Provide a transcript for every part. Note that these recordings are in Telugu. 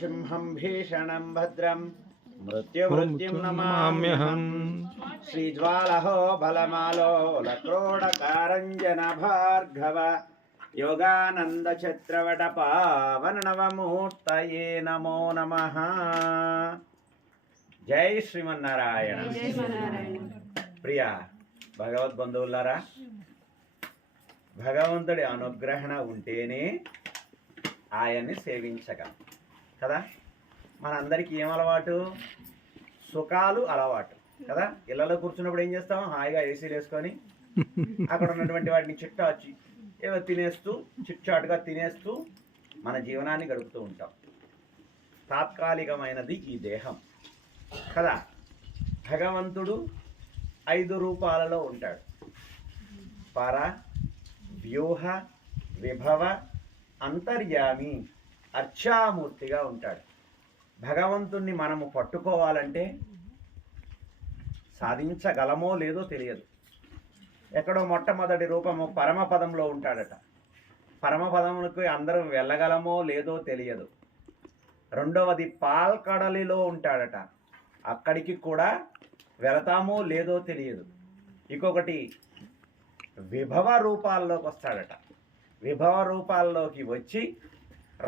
సింహం భీషణం భద్రం మృత్యువృత్తిం నమామ్యహం శ్రీజ్వాలహో బలమాలో లక్రోడకారంజన భార్గవ యోగానంద ఛత్రవట పావన నవమూర్తయే నమో నమః. జై శ్రీమన్నారాయణ. ప్రియ భగవద్బంధువులారా, భగవంతుడి అనుగ్రహణ ఉంటేనే ఆయన్ని సేవించగలం కదా. మనందరికీ ఏం అలవాటు? సుఖాలు అలవాటు కదా. ఇళ్ళలో కూర్చున్నప్పుడు ఏం చేస్తాం? హాయిగా ఏసీలు వేసుకొని అక్కడ ఉన్నటువంటి వాటిని చిట్టాచి ఏవో తినేస్తూ చిట్చాటుగా తినేస్తూ మన జీవనాన్ని గడుపుతూ ఉంటాం. తాత్కాలికమైనది ఈ దేహం కదా. భగవంతుడు 5 రూపాలలో ఉంటాడు. పర, వ్యూహ, విభవ, అంతర్యామి, అర్చామూర్తిగా ఉంటాడు. భగవంతుణ్ణి మనము పట్టుకోవాలంటే సాధించగలమో లేదో తెలియదు. ఎక్కడో మొట్టమొదటి రూపము పరమపదంలో ఉంటాడట. పరమపదములకు అందరం వెళ్ళగలమో లేదో తెలియదు. రెండవది పాల్కడలిలో ఉంటాడట. అక్కడికి కూడా వెళతామో లేదో తెలియదు. ఇంకొకటి విభవ రూపాల్లోకి వస్తాడట. విభవ రూపాల్లోకి వచ్చి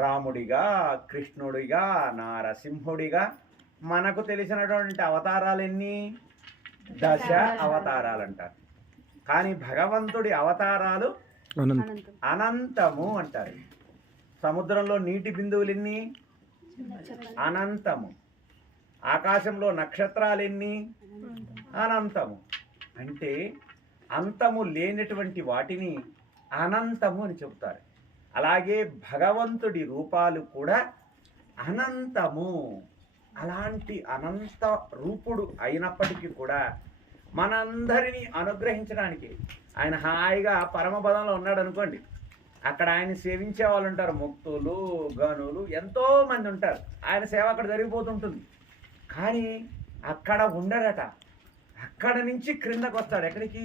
రాముడిగా, కృష్ణుడిగా, నారసింహుడిగా, మనకు తెలిసినటువంటి అవతారాలు ఎన్ని? 10 అవతారాలు అంటారు. కానీ భగవంతుడి అవతారాలు అనంతము అంటారు. సముద్రంలో నీటి బిందువులు ఎన్ని? అనంతము. ఆకాశంలో నక్షత్రాలు ఎన్ని? అనంతము. అంటే అంతము లేనటువంటి వాటిని అనంతము అని చెబుతారు. అలాగే భగవంతుడి రూపాలు కూడా అనంతము. అలాంటి అనంత రూపుడు అయినప్పటికీ కూడా మనందరినీ అనుగ్రహించడానికి ఆయన హాయిగా పరమపదంలో ఉన్నాడు అనుకోండి. అక్కడ ఆయన సేవించే వాళ్ళు ఉంటారు, ముక్తులు, గనులు, ఎంతోమంది ఉంటారు. ఆయన సేవ అక్కడ జరిగిపోతుంటుంది. కానీ అక్కడ ఉండడట. అక్కడ నుంచి క్రిందకు వస్తాడు. ఎక్కడికి?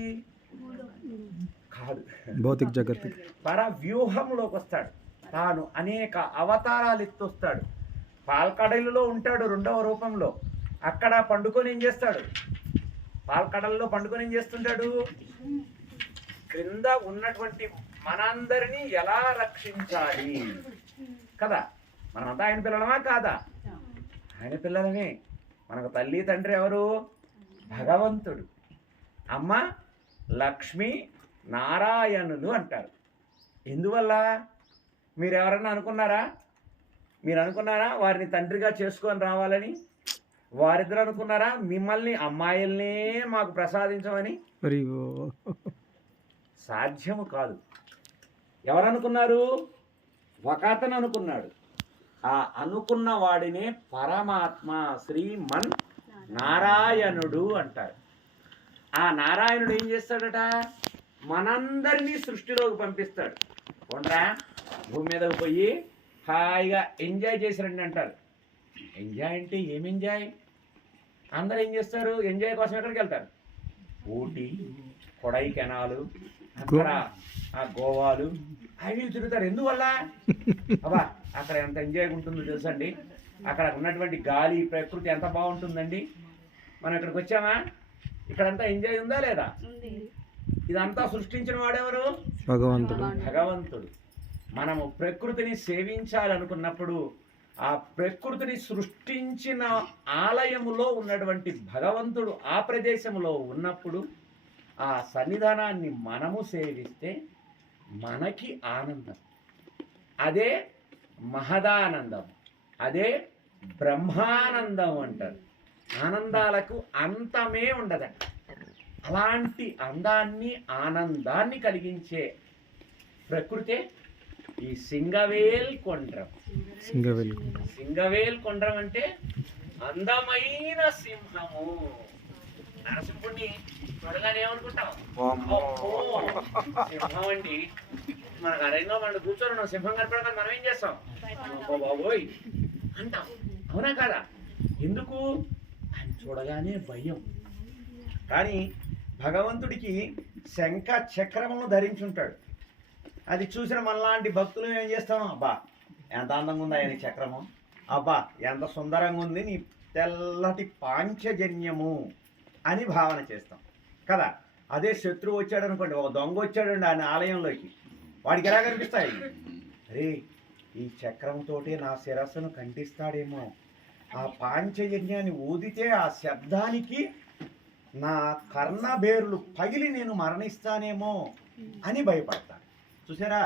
కాదు, భౌతిక జగత్తు పర వ్యూహంలోకి వస్తాడు. తాను అనేక అవతారాలు ఎత్తొస్తాడు. పాల్కడలిలో ఉంటాడు 2వ రూపంలో. అక్కడ పండుకొని ఏం చేస్తాడు? పాల్కడల్లో పండుకొని ఏం చేస్తుంటాడు? క్రింద ఉన్నటువంటి మనందరినీ ఎలా రక్షించాలి కదా. మనమంతా ఆయన పిల్లలమా కాదా? ఆయన పిల్లలమే. మనకు తల్లి తండ్రి ఎవరు? భగవంతుడు. అమ్మ లక్ష్మి, నారాయణులు అంటారు. ఎందువల్ల? మీరు ఎవరన్నా అనుకున్నారా? మీరు అనుకున్నారా వారిని తండ్రిగా చేసుకొని రావాలని? వారిద్దరు అనుకున్నారా మిమ్మల్ని అమ్మాయిల్నే మాకు ప్రసాదించమని? సాధ్యము కాదు. ఎవరనుకున్నారు? ఒక అతను అనుకున్నాడు. ఆ అనుకున్న వాడినే పరమాత్మ, శ్రీమన్ నారాయణుడు అంటారు. ఆ నారాయణుడు ఏం చేస్తాడట? మనందరినీ సృష్టిలోకి పంపిస్తాడు. కొండ్రా భూమి మీదకి పోయి హాయిగా ఎంజాయ్ చేసిరండి అంటారు. ఎంజాయ్ అంటే ఏం ఎంజాయ్? అందరూ ఏం చేస్తారు? ఎంజాయ్ కోసం ఎక్కడికి వెళ్తారు? ఊటీ, కొడైకెనాలు, అక్కడ ఆ గోవాలు అవి తిరుగుతారు. ఎందువల్ల? అబ్బా అక్కడ ఎంత ఎంజాయ్ ఉంటుందో తెలుసండి. అక్కడ ఉన్నటువంటి గాలి, ప్రకృతి ఎంత బాగుంటుందండి. మనం ఇక్కడికి వచ్చామా? ఇక్కడంతా ఎంజాయ్ ఉందా లేదా? ఇదంతా సృష్టించిన వాడెవరు? భగవంతుడు. భగవంతుడు. మనము ప్రకృతిని సేవించాలనుకున్నప్పుడు ఆ ప్రకృతిని సృష్టించిన ఆలయములో ఉన్నటువంటి భగవంతుడు ఆ ప్రదేశంలో ఉన్నప్పుడు ఆ సన్నిధానాన్ని మనము సేవిస్తే మనకి ఆనందం. అదే మహదానందం, అదే బ్రహ్మానందం అంటారు. ఆనందాలకు అంతమే ఉండదట. అలాంటి అందాన్ని, ఆనందాన్ని కలిగించే ప్రకృతే ఈ సింగవేల్ కొండ్రం. సింగవేల్ కొండ్రం అంటే అందమైన సింహము. నరసింహుడిని చూడగానే ఏమనుకుంటాం? సింహం అండి. మనకు అరణ్యంలో మనం కూర్చొని సింహం కనపడగానే మనం ఏం చేస్తాం? బాబోయ్ అంటాం. అవునా కాదా? ఎందుకు? ఆయన చూడగానే భయం. కానీ భగవంతుడికి శంఖ చక్రమును ధరించుంటాడు. అది చూసిన మనలాంటి భక్తులు ఏం చేస్తాం? అబ్బా ఎంత అందంగా ఉంది ఆయన చక్రము, అబ్బా ఎంత సుందరంగా ఉంది నీ తెల్లటి పాంచజన్యము అని భావన చేస్తాం కదా. అదే శత్రువు వచ్చాడు అనుకోండి, ఒక దొంగ వచ్చాడండి ఆయన ఆలయంలోకి, వాడికి ఎలా కనిపిస్తాయి? అరే ఈ చక్రంతోటే నా శిరస్సును ఖండిస్తాడేమో, ఆ పాంచజన్యాన్ని ఊదితే ఆ శబ్దానికి నా కర్ణబేరులు పగిలి నేను మరణిస్తానేమో అని భయపడతాను. చూసారా,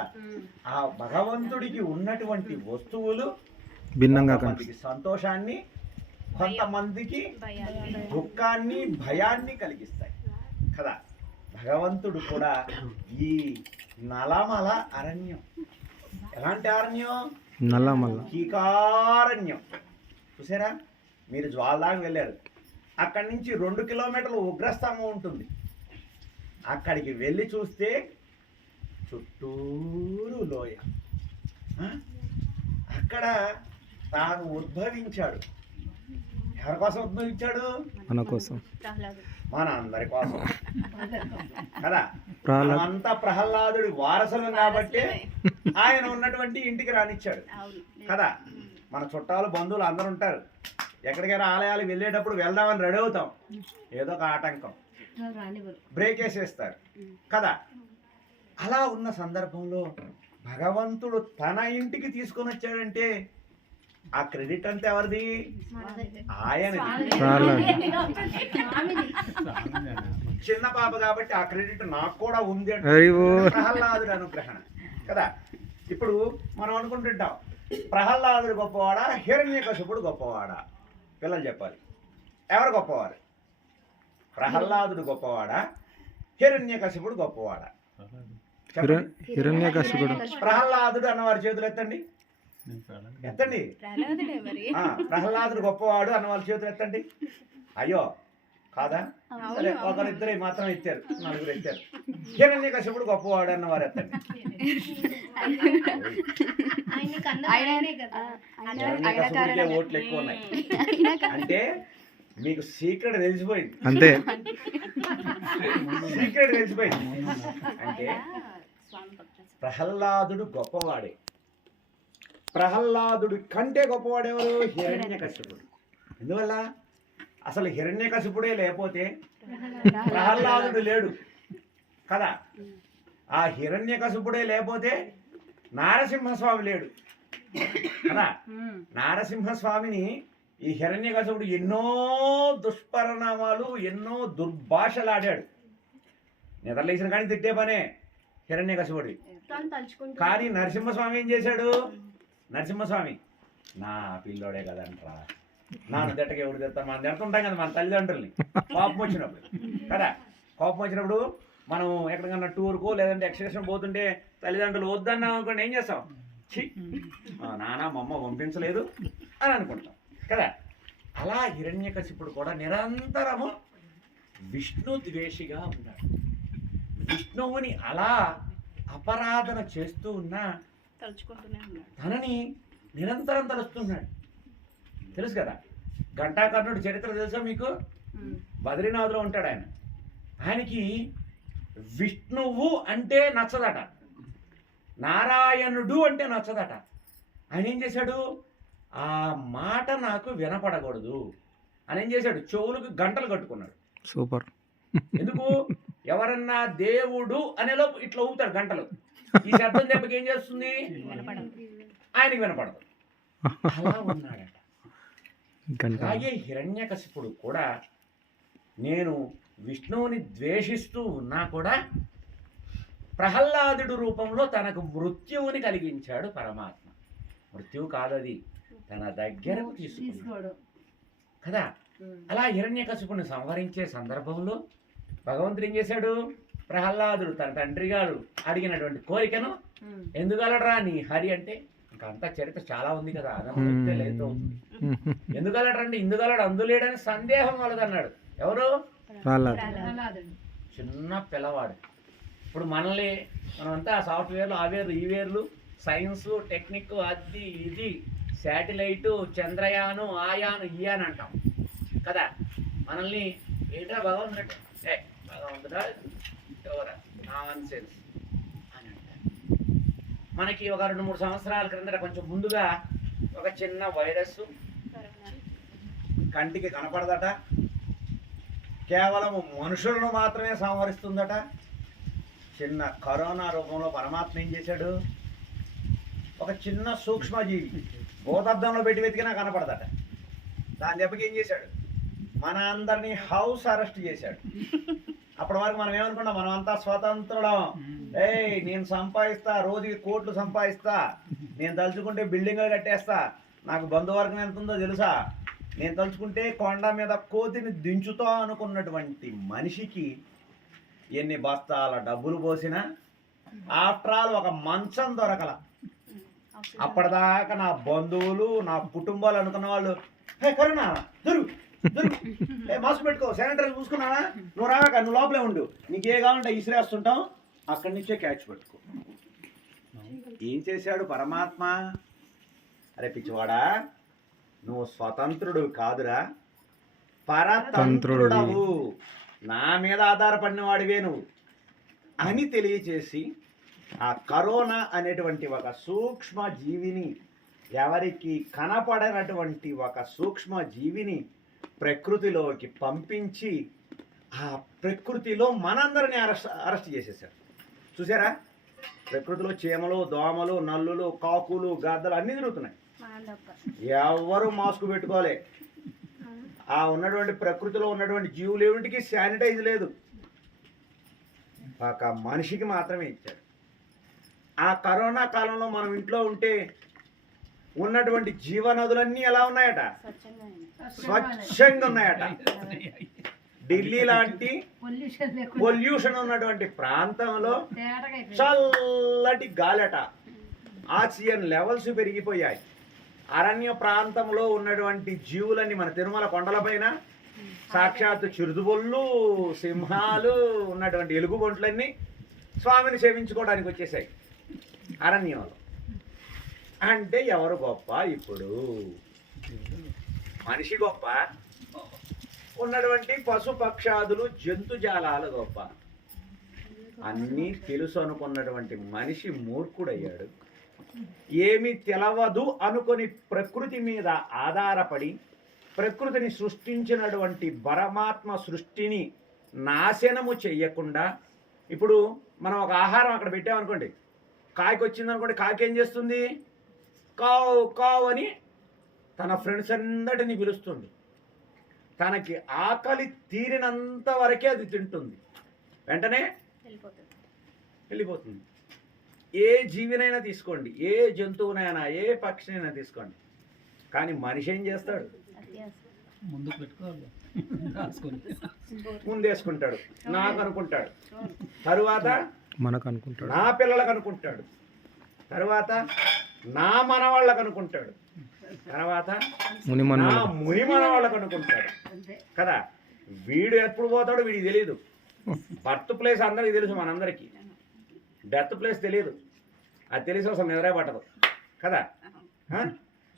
ఆ భగవంతుడికి ఉన్నటువంటి వస్తువులు భిన్నంగా కొంతమందికి సంతోషాన్ని, కొంతమందికి దుఃఖాన్ని, భయాన్ని కలిగిస్తాయి కదా. భగవంతుడు కూడా ఈ నలమల అరణ్యం, ఎలాంటి అరణ్యం? నల్లమల కీకారణ్యం. చూసారా, మీరు జ్వాలదాకా వెళ్ళారు, అక్కడి నుంచి 2 కిలోమీటర్లు ఉగ్రస్తంభం ఉంటుంది. అక్కడికి వెళ్ళి చూస్తే చుట్టూరు లోయ. అక్కడ తాను ఉద్భవించాడు. ఎవరి కోసం ఉద్భవించాడు? మన కోసం, మన అందరి కోసం కదా. అంతా ప్రహ్లాదుడి వారసులం కాబట్టి ఆయన ఉన్నటువంటి ఇంటికి రానిచ్చాడు కదా. మన చుట్టాలు బంధువులు అందరూ ఉంటారు, ఎక్కడికైనా ఆలయాలు వెళ్ళేటప్పుడు వెళ్దామని రెడీ అవుతాం, ఏదో ఒక ఆటంకం, బ్రేక్ వేసేస్తారు కదా. అలా ఉన్న సందర్భంలో భగవంతుడు తన ఇంటికి తీసుకొని వచ్చాడంటే ఆ క్రెడిట్ అంతా ఎవరిది? ఆయనది. చిన్న పాప కాబట్టి ఆ క్రెడిట్ నాకు కూడా ఉంది అంటే ప్రహ్లాదుడి అనుగ్రహణ కదా. ఇప్పుడు మనం అనుకుంటుంటాం, ప్రహ్లాదుడు గొప్పవాడా, హిరణ్యకశిపుడు గొప్పవాడా? పిల్లలు చెప్పాలి, ఎవరు గొప్పవారు? ప్రహ్లాదుడు గొప్పవాడా, హిరణ్యకశిపుడు గొప్పవాడా? హిరణ్యకశిపుడు. ప్రహ్లాదుడు అన్నవారి చేతులు ఎత్తండి, ఎత్తండి. ప్రహ్లాదుడు గొప్పవాడు అన్నవారి చేతులు ఎత్తండి. అయ్యో కాదా? సరే, ఒకరిద్దరే మాత్రం ఎత్తారు, 4 ఎత్తారు. హిరణ్యకశిపుడు గొప్పవాడు అన్నవారు ఎత్తండి. హిరణ్యకశిపుడికే ఓట్లు ఎక్కువ ఉన్నాయి అంటే మీకు సీక్రెట్ తెలిసిపోయింది. అంతే, సీక్రెట్ తెలిసిపోయింది. అంటే ప్రహ్లాదుడు గొప్పవాడే. ప్రహ్లాదుడి కంటే గొప్పవాడెవరు? హిరణ్యకశిపుడు. ఎందువల్ల? అసలు హిరణ్యకశిపుడే లేకపోతే ప్రహ్లాదుడు లేడు కదా. ఆ హిరణ్యకశిపుడే లేకపోతే నారసింహస్వామి లేడు కదా. నారసింహస్వామిని ఈ హిరణ్యకశిపుడు ఎన్నో దుష్పరిణామాలు, ఎన్నో దుర్భాషలాడాడు. నిద్రలేసిన కానీ తిట్టే పనే హిరణ్యకశిపుడి. కానీ నరసింహస్వామి ఏం చేశాడు? నరసింహస్వామి నా పిల్లోడే కదంట్రా, నాన్న తిట్టక ఎవడు తిడతాను, మనం తిడుతుంటాం కదా మన తల్లిదండ్రుల్ని కోపం వచ్చినప్పుడు కదా. కోపం వచ్చినప్పుడు మనం ఎక్కడికన్నా టూర్కో లేదంటే ఎక్స్కర్షన్ పోతుంటే తల్లిదండ్రులు వద్దన్నాం అనుకోండి, ఏం చేస్తాం? ఛీ నాన్న మా అమ్మ పంపించలేదు అని అనుకుంటాం కదా. అలా హిరణ్యకశిపుడు కూడా నిరంతరము విష్ణు ద్వేషిగా ఉన్నాడు. విష్ణువుని అలా అపరాధన చేస్తూ ఉన్నా తనని నిరంతరం తలుస్తున్నాడు. తెలుసు కదా, ఘంటాకర్ణుడి చరిత్ర తెలుసా మీకు? బద్రీనాథ్లో ఉంటాడు ఆయన. ఆయనకి విష్ణువు అంటే నచ్చదట, నారాయణుడు అంటే నచ్చదట. ఆయన ఏం చేశాడు? ఆ మాట నాకు వినపడకూడదు అని ఏం చేశాడు? చెవులకు గంటలు కట్టుకున్నాడు. సూపర్. ఎందుకు? ఎవరన్నా దేవుడు అనేలోపు ఇట్లా ఊపుతాడు గంటలు, ఈ శబ్దం దెబ్బకి ఏం చేస్తుంది? ఆయనకి వినపడదు. అలా ఉన్నాడట. అలాగే హిరణ్యకశిపుడు కూడా నేను విష్ణువుని ద్వేషిస్తూ ఉన్నా కూడా ప్రహ్లాదుడు రూపంలో తనకు మృత్యువుని కలిగించాడు పరమాత్మ. మృత్యువు కాదది, తన దగ్గరకు తీసుకున్నాడు కదా. అలా హిరణ్యకశిపుని సంహరించే సందర్భంలో భగవంతుడు ఏం చేశాడు? ప్రహ్లాదుడు తన తండ్రి గారు అడిగినటువంటి కోరికను ఎందుకలడరా నీ హరి అంటే, ఇంకా అంతా చరిత్ర చాలా ఉంది కదా, అదంతా లేదు అవుతుంది. ఎందుకలడరా అంటే ఇందుకలడు అందులేడని సందేహం వాళ్ళదన్నాడు. ఎవరు? చిన్న పిల్లవాడు. ఇప్పుడు మనమంతా సాఫ్ట్వేర్లు, ఆ వేర్లు, ఈ వేర్లు, సైన్స్, టెక్నిక్, అది ఇది, శాటిలైటు, చంద్రయాను, ఆయాను, ఇయాను అంటాం కదా. మనల్ని ఏంటా భగవంతుడు, భగవంతుడా ఎవరా నాన్ సెన్స్ అని అంటారు. మనకి ఒక 2-3 సంవత్సరాల క్రిందట కొంచెం ముందుగా ఒక చిన్న వైరస్ కంటికి కనపడదట, కేవలం మనుషులను మాత్రమే సంహరిస్తుందట. చిన్న కరోనా రూపంలో పరమాత్మ ఏం చేశాడు? ఒక చిన్న సూక్ష్మజీవి భూతద్దంలో పెట్టి వెతికినా కనపడదట. దాని దెబ్బకి ఏం చేశాడు? మన అందరినీ హౌస్ అరెస్ట్ చేశాడు. అప్పటి వరకు మనం ఏమనుకున్నాం? మనం అంతా స్వతంత్రులం, నేను సంపాదిస్తా, రోజుకి కోట్లు సంపాదిస్తా, నేను తలుచుకుంటే బిల్డింగ్లు కట్టేస్తా, నాకు బంధువర్గం ఎంత ఉందో తెలుసా, నేను తలుచుకుంటే కొండ మీద కోతిని దించుతా అనుకున్నటువంటి మనిషికి ఎన్ని బస్తాల డబ్బులు పోసినా ఆఫ్టర్ ఆల్ ఒక మంచం దొరకల. అప్పటిదాకా నా బంధువులు, నా కుటుంబాలు అనుకున్న వాళ్ళు, కరుణా దొరుకు దొరుకు, మాస్క్ పెట్టుకో, శానిటైజర్ చూసుకున్నావా, నువ్వు రాక, నువ్వు లోపలే ఉండు, నీకు ఏ కావాలంటే ఇసిరేస్తుంటాం, అక్కడి నుంచే క్యాచ్ పెట్టుకో. ఏం చేశాడు పరమాత్మ? అరే పిచ్చివాడా, నువ్వు స్వతంత్రుడు కాదురా, పరతంత్రుడవు, నా మీద ఆధారపడిన వాడివే నువ్వు అని తెలియచేసి ఆ కరోనా అనేటువంటి ఒక సూక్ష్మ జీవిని, ఎవరికి కనపడనటువంటి ఒక సూక్ష్మ జీవిని ప్రకృతిలోకి పంపించి ఆ ప్రకృతిలో మనందరినీ అరెస్ట్ చేసేసారు. చూసారా? ప్రకృతిలో చీమలు, దోమలు, నల్లులు, కాకులు, గద్దలు అన్నీ తిరుగుతున్నాయి. ఎవరు మాస్క్ పెట్టుకోలే. ఆ ఉన్నటువంటి ప్రకృతిలో ఉన్నటువంటి జీవులు ఏమిటికి శానిటైజ్ లేదు, ఒక మనిషికి మాత్రమే ఇచ్చాడు. ఆ కరోనా కాలంలో మనం ఇంట్లో ఉంటే ఉన్నటువంటి జీవనదులన్నీ ఎలా ఉన్నాయట? స్వచ్ఛంగా ఉన్నాయట. ఢిల్లీ లాంటి పొల్యూషన్ ఉన్నటువంటి ప్రాంతంలో చల్లటి గాలట, ఆక్సిజన్ లెవెల్స్ పెరిగిపోయాయి. అరణ్య ప్రాంతంలో ఉన్నటువంటి జీవులన్నీ మన తిరుమల కొండలపైన సాక్షాత్తు చిరుదుబొళ్ళు, సింహాలు, ఉన్నటువంటి ఎలుగుబంట్లన్నీ స్వామిని సేవించుకోవడానికి వచ్చేసాయి అరణ్యంలో. అంటే ఎవరు గొప్ప? ఇప్పుడు మనిషి గొప్ప, ఉన్నటువంటి పశు పక్షాదులు జంతుజాలాలు గొప్ప. అన్నీ తెలుసు అనుకున్నటువంటి మనిషి మూర్ఖుడయ్యాడు. ఏమి తెలవదు అనుకొని ప్రకృతి మీద ఆధారపడి ప్రకృతిని సృష్టించినటువంటి పరమాత్మ సృష్టిని నాశనము చెయ్యకుండా, ఇప్పుడు మనం ఒక ఆహారం అక్కడ పెట్టామనుకోండి, కాకి వచ్చిందనుకోండి, కాకి ఏం చేస్తుంది? కావు కావు అని తన ఫ్రెండ్స్ అందరిని పిలుస్తుంది. తనకి ఆకలి తీరినంత వరకే అది తింటుంది, వెంటనే వెళ్ళిపోతుంది. ఏ జీవినైనా తీసుకోండి, ఏ జంతువునైనా, ఏ పక్షినైనా తీసుకోండి, కానీ మనిషి ఏం చేస్తాడు? ముందేసుకుంటాడు, నాకు అనుకుంటాడు, తరువాత మనకు అనుకుంటాడు, నా పిల్లలకు అనుకుంటాడు, తరువాత నా మనవాళ్ళకు అనుకుంటాడు, తర్వాత నా ముని మనవాళ్ళకు అనుకుంటాడు కదా. వీడు ఎప్పుడు పోతాడో వీడికి తెలియదు. బర్త్ ప్లేస్ అందరికీ తెలుసు, మనందరికీ డెత్ ప్లేస్ తెలియదు. అది తెలిసి అసలు నిద్రే పట్టదు కదా.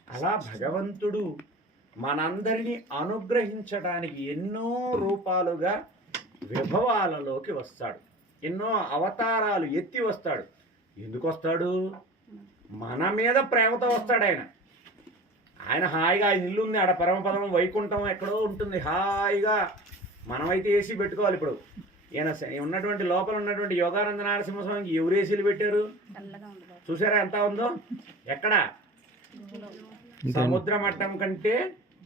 అలా భగవంతుడు మనందరినీ అనుగ్రహించడానికి ఎన్నో రూపాలుగా విభవాలలోకి వస్తాడు, ఎన్నో అవతారాలు ఎత్తి వస్తాడు. ఎందుకు వస్తాడు? మన మీద ప్రేమతో వస్తాడు. ఆయన హాయిగా, ఆయన ఇల్లు ఉంది ఆడ, పరమపదం వైకుంఠం ఎక్కడో ఉంటుంది హాయిగా. మనమైతే ఏసీ పెట్టుకోవాలి. ఇప్పుడు ఈయన ఉన్నటువంటి లోపల ఉన్నటువంటి యోగానంద నరసింహస్వామికి ఎవరు ఏసీలు పెట్టారు? చూసారా ఎంత ఉందో? ఎక్కడ? సముద్ర మట్టం కంటే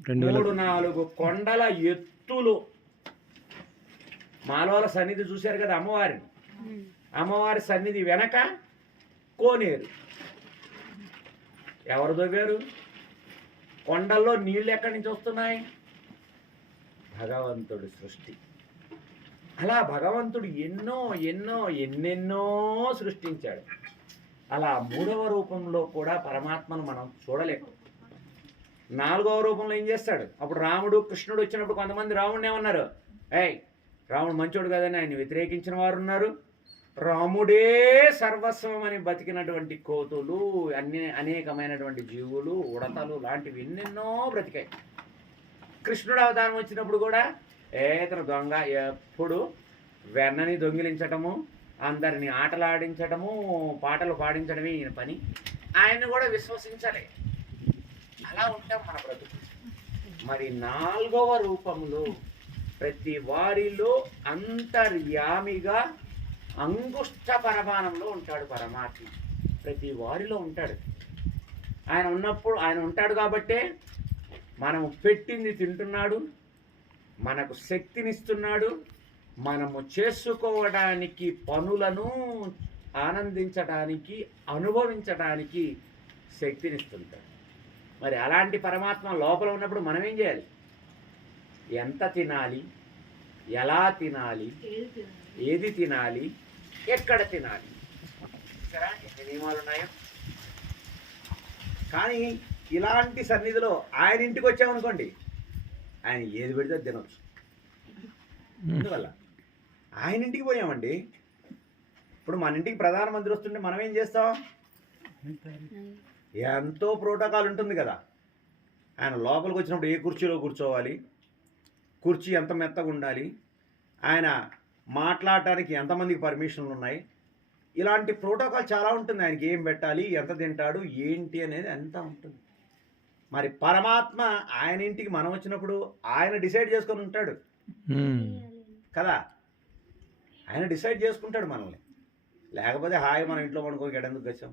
3-4 కొండల ఎత్తులు. మాలోల సన్నిధి చూశారు కదా అమ్మవారిని. అమ్మవారి సన్నిధి వెనక కోనేరు. ఎవరు దవ్వారు? కొండల్లో నీళ్ళు ఎక్కడి నుంచి వస్తున్నాయి? భగవంతుడి సృష్టి. అలా భగవంతుడు ఎన్నెన్నో సృష్టించాడు. అలా 3వ రూపంలో కూడా పరమాత్మను మనం చూడలేము. 4వ రూపంలో ఏం చేస్తాడు? అప్పుడు రాముడు, కృష్ణుడు వచ్చినప్పుడు కొంతమంది రాముడిని ఏమన్నారు? రాముడు మంచోడు కదని ఆయన వ్యతిరేకించిన వారు ఉన్నారు. రాముడే సర్వస్వం అని బతికినటువంటి కోతులు, అనేకమైనటువంటి జీవులు, ఉడతలు లాంటివి ఎన్నెన్నో బ్రతికాయి. కృష్ణుడు అవతారం వచ్చినప్పుడు కూడా ఇతను దొంగ, ఎప్పుడు వెన్నని దొంగిలించటము, అందరిని ఆటలాడించటము, పాటలు పాడించడమే ఈయన పని. ఆయన్ని కూడా విశ్వసించలే. అలా ఉంటాం మన బ్రతుకు. మరి 4వ రూపంలో ప్రతి వారిలో అంతర్యామిగా అంగుష్ట పరమాణంలో ఉంటాడు పరమాత్మ. ప్రతి వారిలో ఉంటాడు. ఆయన ఉన్నప్పుడు ఆయన ఉంటాడు కాబట్టే మనము పెట్టింది తింటున్నాడు, మనకు శక్తినిస్తున్నాడు, మనము చేసుకోవడానికి పనులను ఆనందించడానికి అనుభవించడానికి శక్తినిస్తుంటాడు. మరి అలాంటి పరమాత్మ లోపల ఉన్నప్పుడు మనం ఏం చేయాలి? ఎంత తినాలి, ఎలా తినాలి, ఏది తినాలి, ఎక్కడ తినాలి, సరే ఎన్ని నియమాలు ఉన్నాయో. కానీ ఇలాంటి సన్నిధిలో ఆయన ఇంటికి వచ్చామనుకోండి, ఆయన ఏది పెడితే తినవచ్చు. అందువల్ల ఆయన ఇంటికి పోయామండి. ఇప్పుడు మన ఇంటికి ప్రధానమంత్రి వస్తుంటే మనం ఏం చేస్తాం? ఎంతో ప్రోటోకాల్ ఉంటుంది కదా. ఆయన లోపలికి వచ్చినప్పుడు ఏ కుర్చీలో కూర్చోవాలి, కుర్చీ ఎంత మెత్తగా ఉండాలి, ఆయన మాట్లాడటానికి ఎంతమందికి పర్మిషన్లు ఉన్నాయి, ఇలాంటి ప్రోటోకాల్ చాలా ఉంటుంది. ఆయనకి ఏం పెట్టాలి, ఎంత తింటాడు, ఏంటి అనేది అంతా ఉంటుంది. మరి పరమాత్మ ఆయన ఇంటికి మనం వచ్చినప్పుడు ఆయన డిసైడ్ చేసుకొని ఉంటాడు కదా. ఆయన డిసైడ్ చేసుకుంటాడు మనల్ని. లేకపోతే హాయి మన ఇంట్లో పడుకోకి ఎడెందుకు వచ్చాం?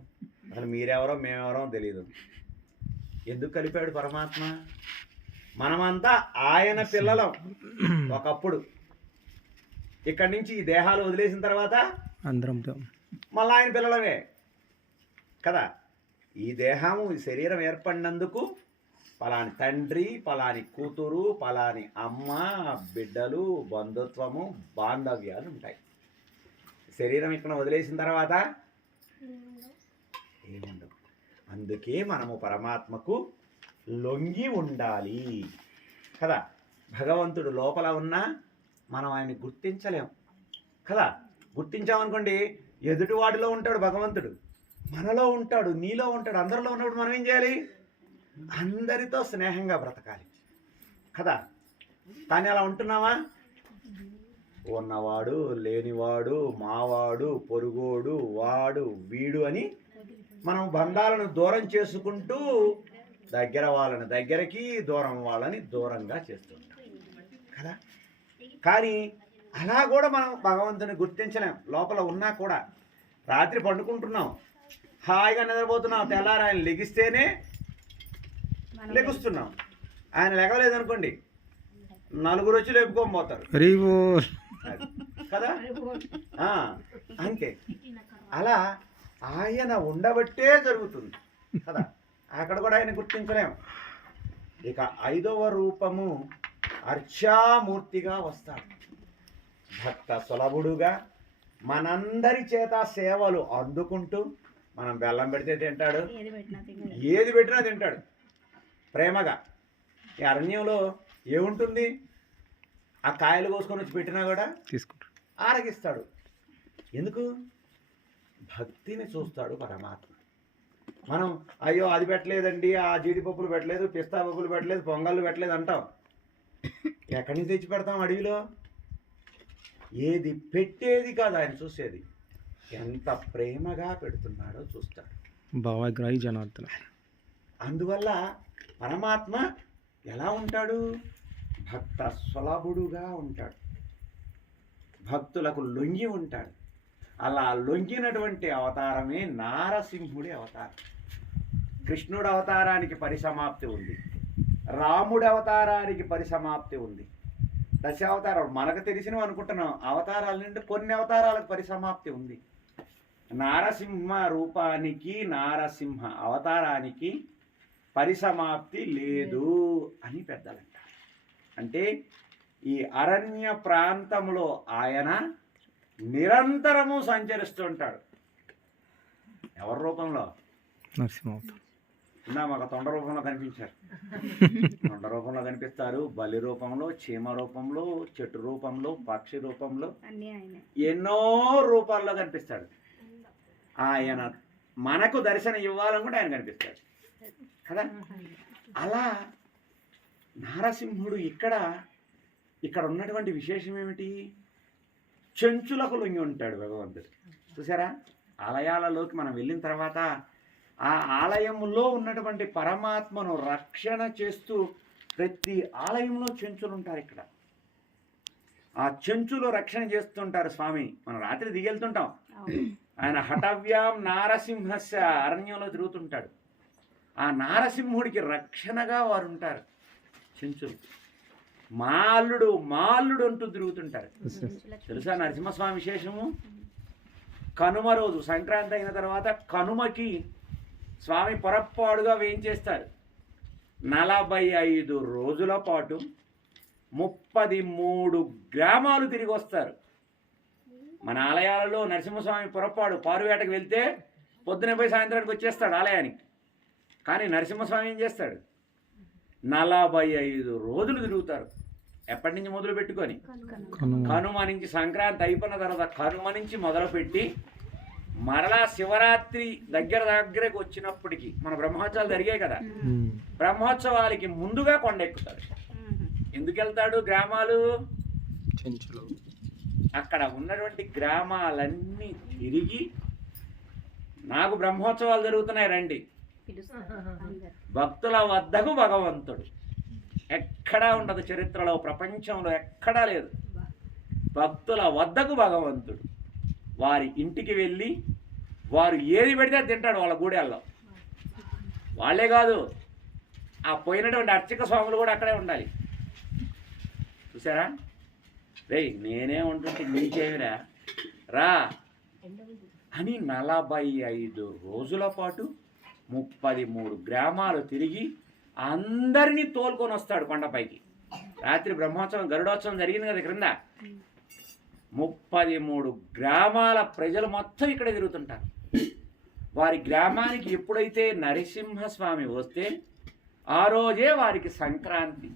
అసలు మీరెవరో మేమెవరో తెలియదు. ఎందుకు కలిపాడు పరమాత్మ? మనమంతా ఆయన పిల్లలం ఒకప్పుడు. ఇక్కడి నుంచి ఈ దేహాలు వదిలేసిన తర్వాత అందరం మళ్ళీ ఆయన పిల్లలమే కదా. ఈ దేహము ఈ శరీరం ఏర్పడినందుకు పలాని తండ్రి, పలాని కూతురు, పలాని అమ్మ, బిడ్డలు, బంధుత్వము, బాంధవ్యాలు ఉంటాయి. శరీరం ఇక్కడ వదిలేసిన తర్వాత ఏముండవు. అందుకే మనము పరమాత్మకు లొంగి ఉండాలి కదా. భగవంతుడు లోపల ఉన్నా మనం ఆయన్ని గుర్తించలేం కదా. గుర్తించామనుకోండి, ఎదుటివాడిలో ఉంటాడు భగవంతుడు, మనలో ఉంటాడు, నీలో ఉంటాడు, అందరిలో ఉన్నప్పుడు మనం ఏం చేయాలి? అందరితో స్నేహంగా బ్రతకాలి కదా. కానీ అలా ఉంటున్నావా? ఉన్నవాడు, లేనివాడు, మావాడు, పొరుగోడు, వాడు, వీడు అని మనం బంధాలను దూరం చేసుకుంటూ దగ్గర వాళ్ళని దగ్గరికి, దూరం వాళ్ళని దూరంగా చేస్తుంటాం కదా. కానీ అలా కూడా మనం భగవంతుని గుర్తించలేం. లోపల ఉన్నా కూడా రాత్రి పండుకుంటున్నాం, హాయిగా నిద్రపోతున్నాం, తెల్లారి ఆయన లెగిస్తేనే లెగుస్తున్నాం. ఆయన లెగలేదనుకోండి, నలుగురు వచ్చి లేపుకోకపోతారు కదా. అంతే. అలా ఆయన ఉండబట్టే జరుగుతుంది కదా. అక్కడ కూడా ఆయన గుర్తించలేం. ఇక 5వ రూపము అర్చామూర్తిగా వస్తాడు. భక్త సులభుడుగా మనందరి చేత సేవలు అందుకుంటూ, మనం బెల్లం పెడితే తింటాడు, ఏది పెట్టినా తింటాడు ప్రేమగా. ఈ అరణ్యంలో ఏముంటుంది? ఆ కాయలు కోసుకొని వచ్చి పెట్టినా కూడా తీసుకుంటాడు, ఆరగిస్తాడు. ఎందుకు? భక్తిని చూస్తాడు పరమాత్మ. మనం అయ్యో అది పెట్టలేదండి, ఆ జీడిపప్పులు పెట్టలేదు, పిస్తా పప్పులు పెట్టలేదు, పొంగళ్ళు పెట్టలేదు అంటాం. ఎక్కడి నుంచి తెచ్చి పెడతాం? అడవిలో ఏది పెట్టేది కాదు ఆయన చూసేది, ఎంత ప్రేమగా పెడుతున్నాడో చూస్తాడు. భావగ్రాహి జనార్దన. అందువల్ల పరమాత్మ ఎలా ఉంటాడు? భక్త సులభుడుగా ఉంటాడు, భక్తులకు లొంగి ఉంటాడు. అలా లొంగినటువంటి అవతారమే నారసింహుడి అవతారం. కృష్ణుడి అవతారానికి పరిసమాప్తి ఉంది, రాముడి అవతారానికి పరిసమాప్తి ఉంది. దశావతారాలు మనకు తెలిసినవి అనుకుంటున్నాం, అవతారాల నుండి కొన్ని అవతారాలకు పరిసమాప్తి ఉంది. నారసింహ రూపానికి, నారసింహ అవతారానికి పరిసమాప్తి లేదు అని పెద్దలు అంటారు. అంటే ఈ అరణ్య ప్రాంతంలో ఆయన నిరంతరము సంచరిస్తుంటాడు. ఎవరి రూపంలో? నరసింహ. మాకు తొండ రూపంలో కనిపించారు, తొండ రూపంలో కనిపిస్తారు, బలి రూపంలో, చీమ రూపంలో, చెట్టు రూపంలో, పక్షి రూపంలో, ఎన్నో రూపాల్లో కనిపిస్తాడు. ఆయన మనకు దర్శనం ఇవ్వాలనుకుంటే ఆయన కనిపిస్తాడు కదా. అలా నారసింహుడు ఇక్కడ ఉన్నటువంటి విశేషం ఏమిటి? చెంచులకు లొంగి ఉంటాడు భగవంతుడు. చూసారా, ఆలయాలలోకి మనం వెళ్ళిన తర్వాత ఆ ఆలయంలో ఉన్నటువంటి పరమాత్మను రక్షణ చేస్తూ ప్రతి ఆలయంలో చెంచులు ఉంటారు. ఇక్కడ ఆ చెంచులో రక్షణ చేస్తుంటారు స్వామి. మనం రాత్రి దిగెళ్తుంటాం. ఆయన హఠవ్యాం నారసింహస్య అరణ్యంలో తిరుగుతుంటాడు. ఆ నారసింహుడికి రక్షణగా వారు ఉంటారు చెంచులు. మాల్లుడు అంటూ తిరుగుతుంటారు. తెలుసా నరసింహస్వామి విశేషము? కనుమ రోజు సంక్రాంతి అయిన తర్వాత కనుమకి స్వామి పొరపాటుగా వేయించేస్తారు. 45 రోజుల పాటు 33 గ్రామాలు తిరిగి వస్తారు. మన ఆలయాలలో నరసింహస్వామి పొరపాటు పారువేటకు వెళ్తే పొద్దున పోయి సాయంత్రానికి వచ్చేస్తాడు ఆలయానికి. కానీ నరసింహస్వామి ఏం చేస్తాడు? 45 రోజులు తిరుగుతారు. ఎప్పటి నుంచి మొదలు పెట్టుకొని కనుమ నుంచి సంక్రాంతి అయిపోయిన తర్వాత కనుమ నుంచి మొదలుపెట్టి మరలా శివరాత్రి దగ్గరకు వచ్చినప్పటికీ మన బ్రహ్మోత్సవాలు జరిగాయి కదా, బ్రహ్మోత్సవాలకి ముందుగా కొండ ఎక్కుతాడు. ఎందుకు వెళ్తాడు? గ్రామాలు అక్కడ ఉన్నటువంటి గ్రామాలన్నీ తిరిగి నాకు బ్రహ్మోత్సవాలు జరుగుతున్నాయి రండి, భక్తుల వద్దకు భగవంతుడు. ఎక్కడా ఉండదు చరిత్రలో, ప్రపంచంలో ఎక్కడా లేదు. భక్తుల వద్దకు భగవంతుడు. వారి ఇంటికి వెళ్ళి వారు ఏది పెడితే తింటాడు వాళ్ళ గూడెల్లో. వాళ్ళే కాదు, ఆ పోయినటువంటి అర్చక స్వాములు కూడా అక్కడే ఉండాలి. చూసారా? రేయ్ నేనే ఉంటుంటే నీకేమిరా రా అని 45 రోజుల పాటు 33 గ్రామాలు తిరిగి అందరినీ తోలుకొని వస్తాడు కొండపైకి. రాత్రి బ్రహ్మోత్సవం గరుడోత్సవం జరిగింది కదా క్రింద. 33 గ్రామాల ప్రజలు మొత్తం ఇక్కడ తిరుగుతుంటారు. వారి గ్రామానికి ఎప్పుడైతే నరసింహస్వామి వస్తే ఆ రోజే వారికి సంక్రాంతి.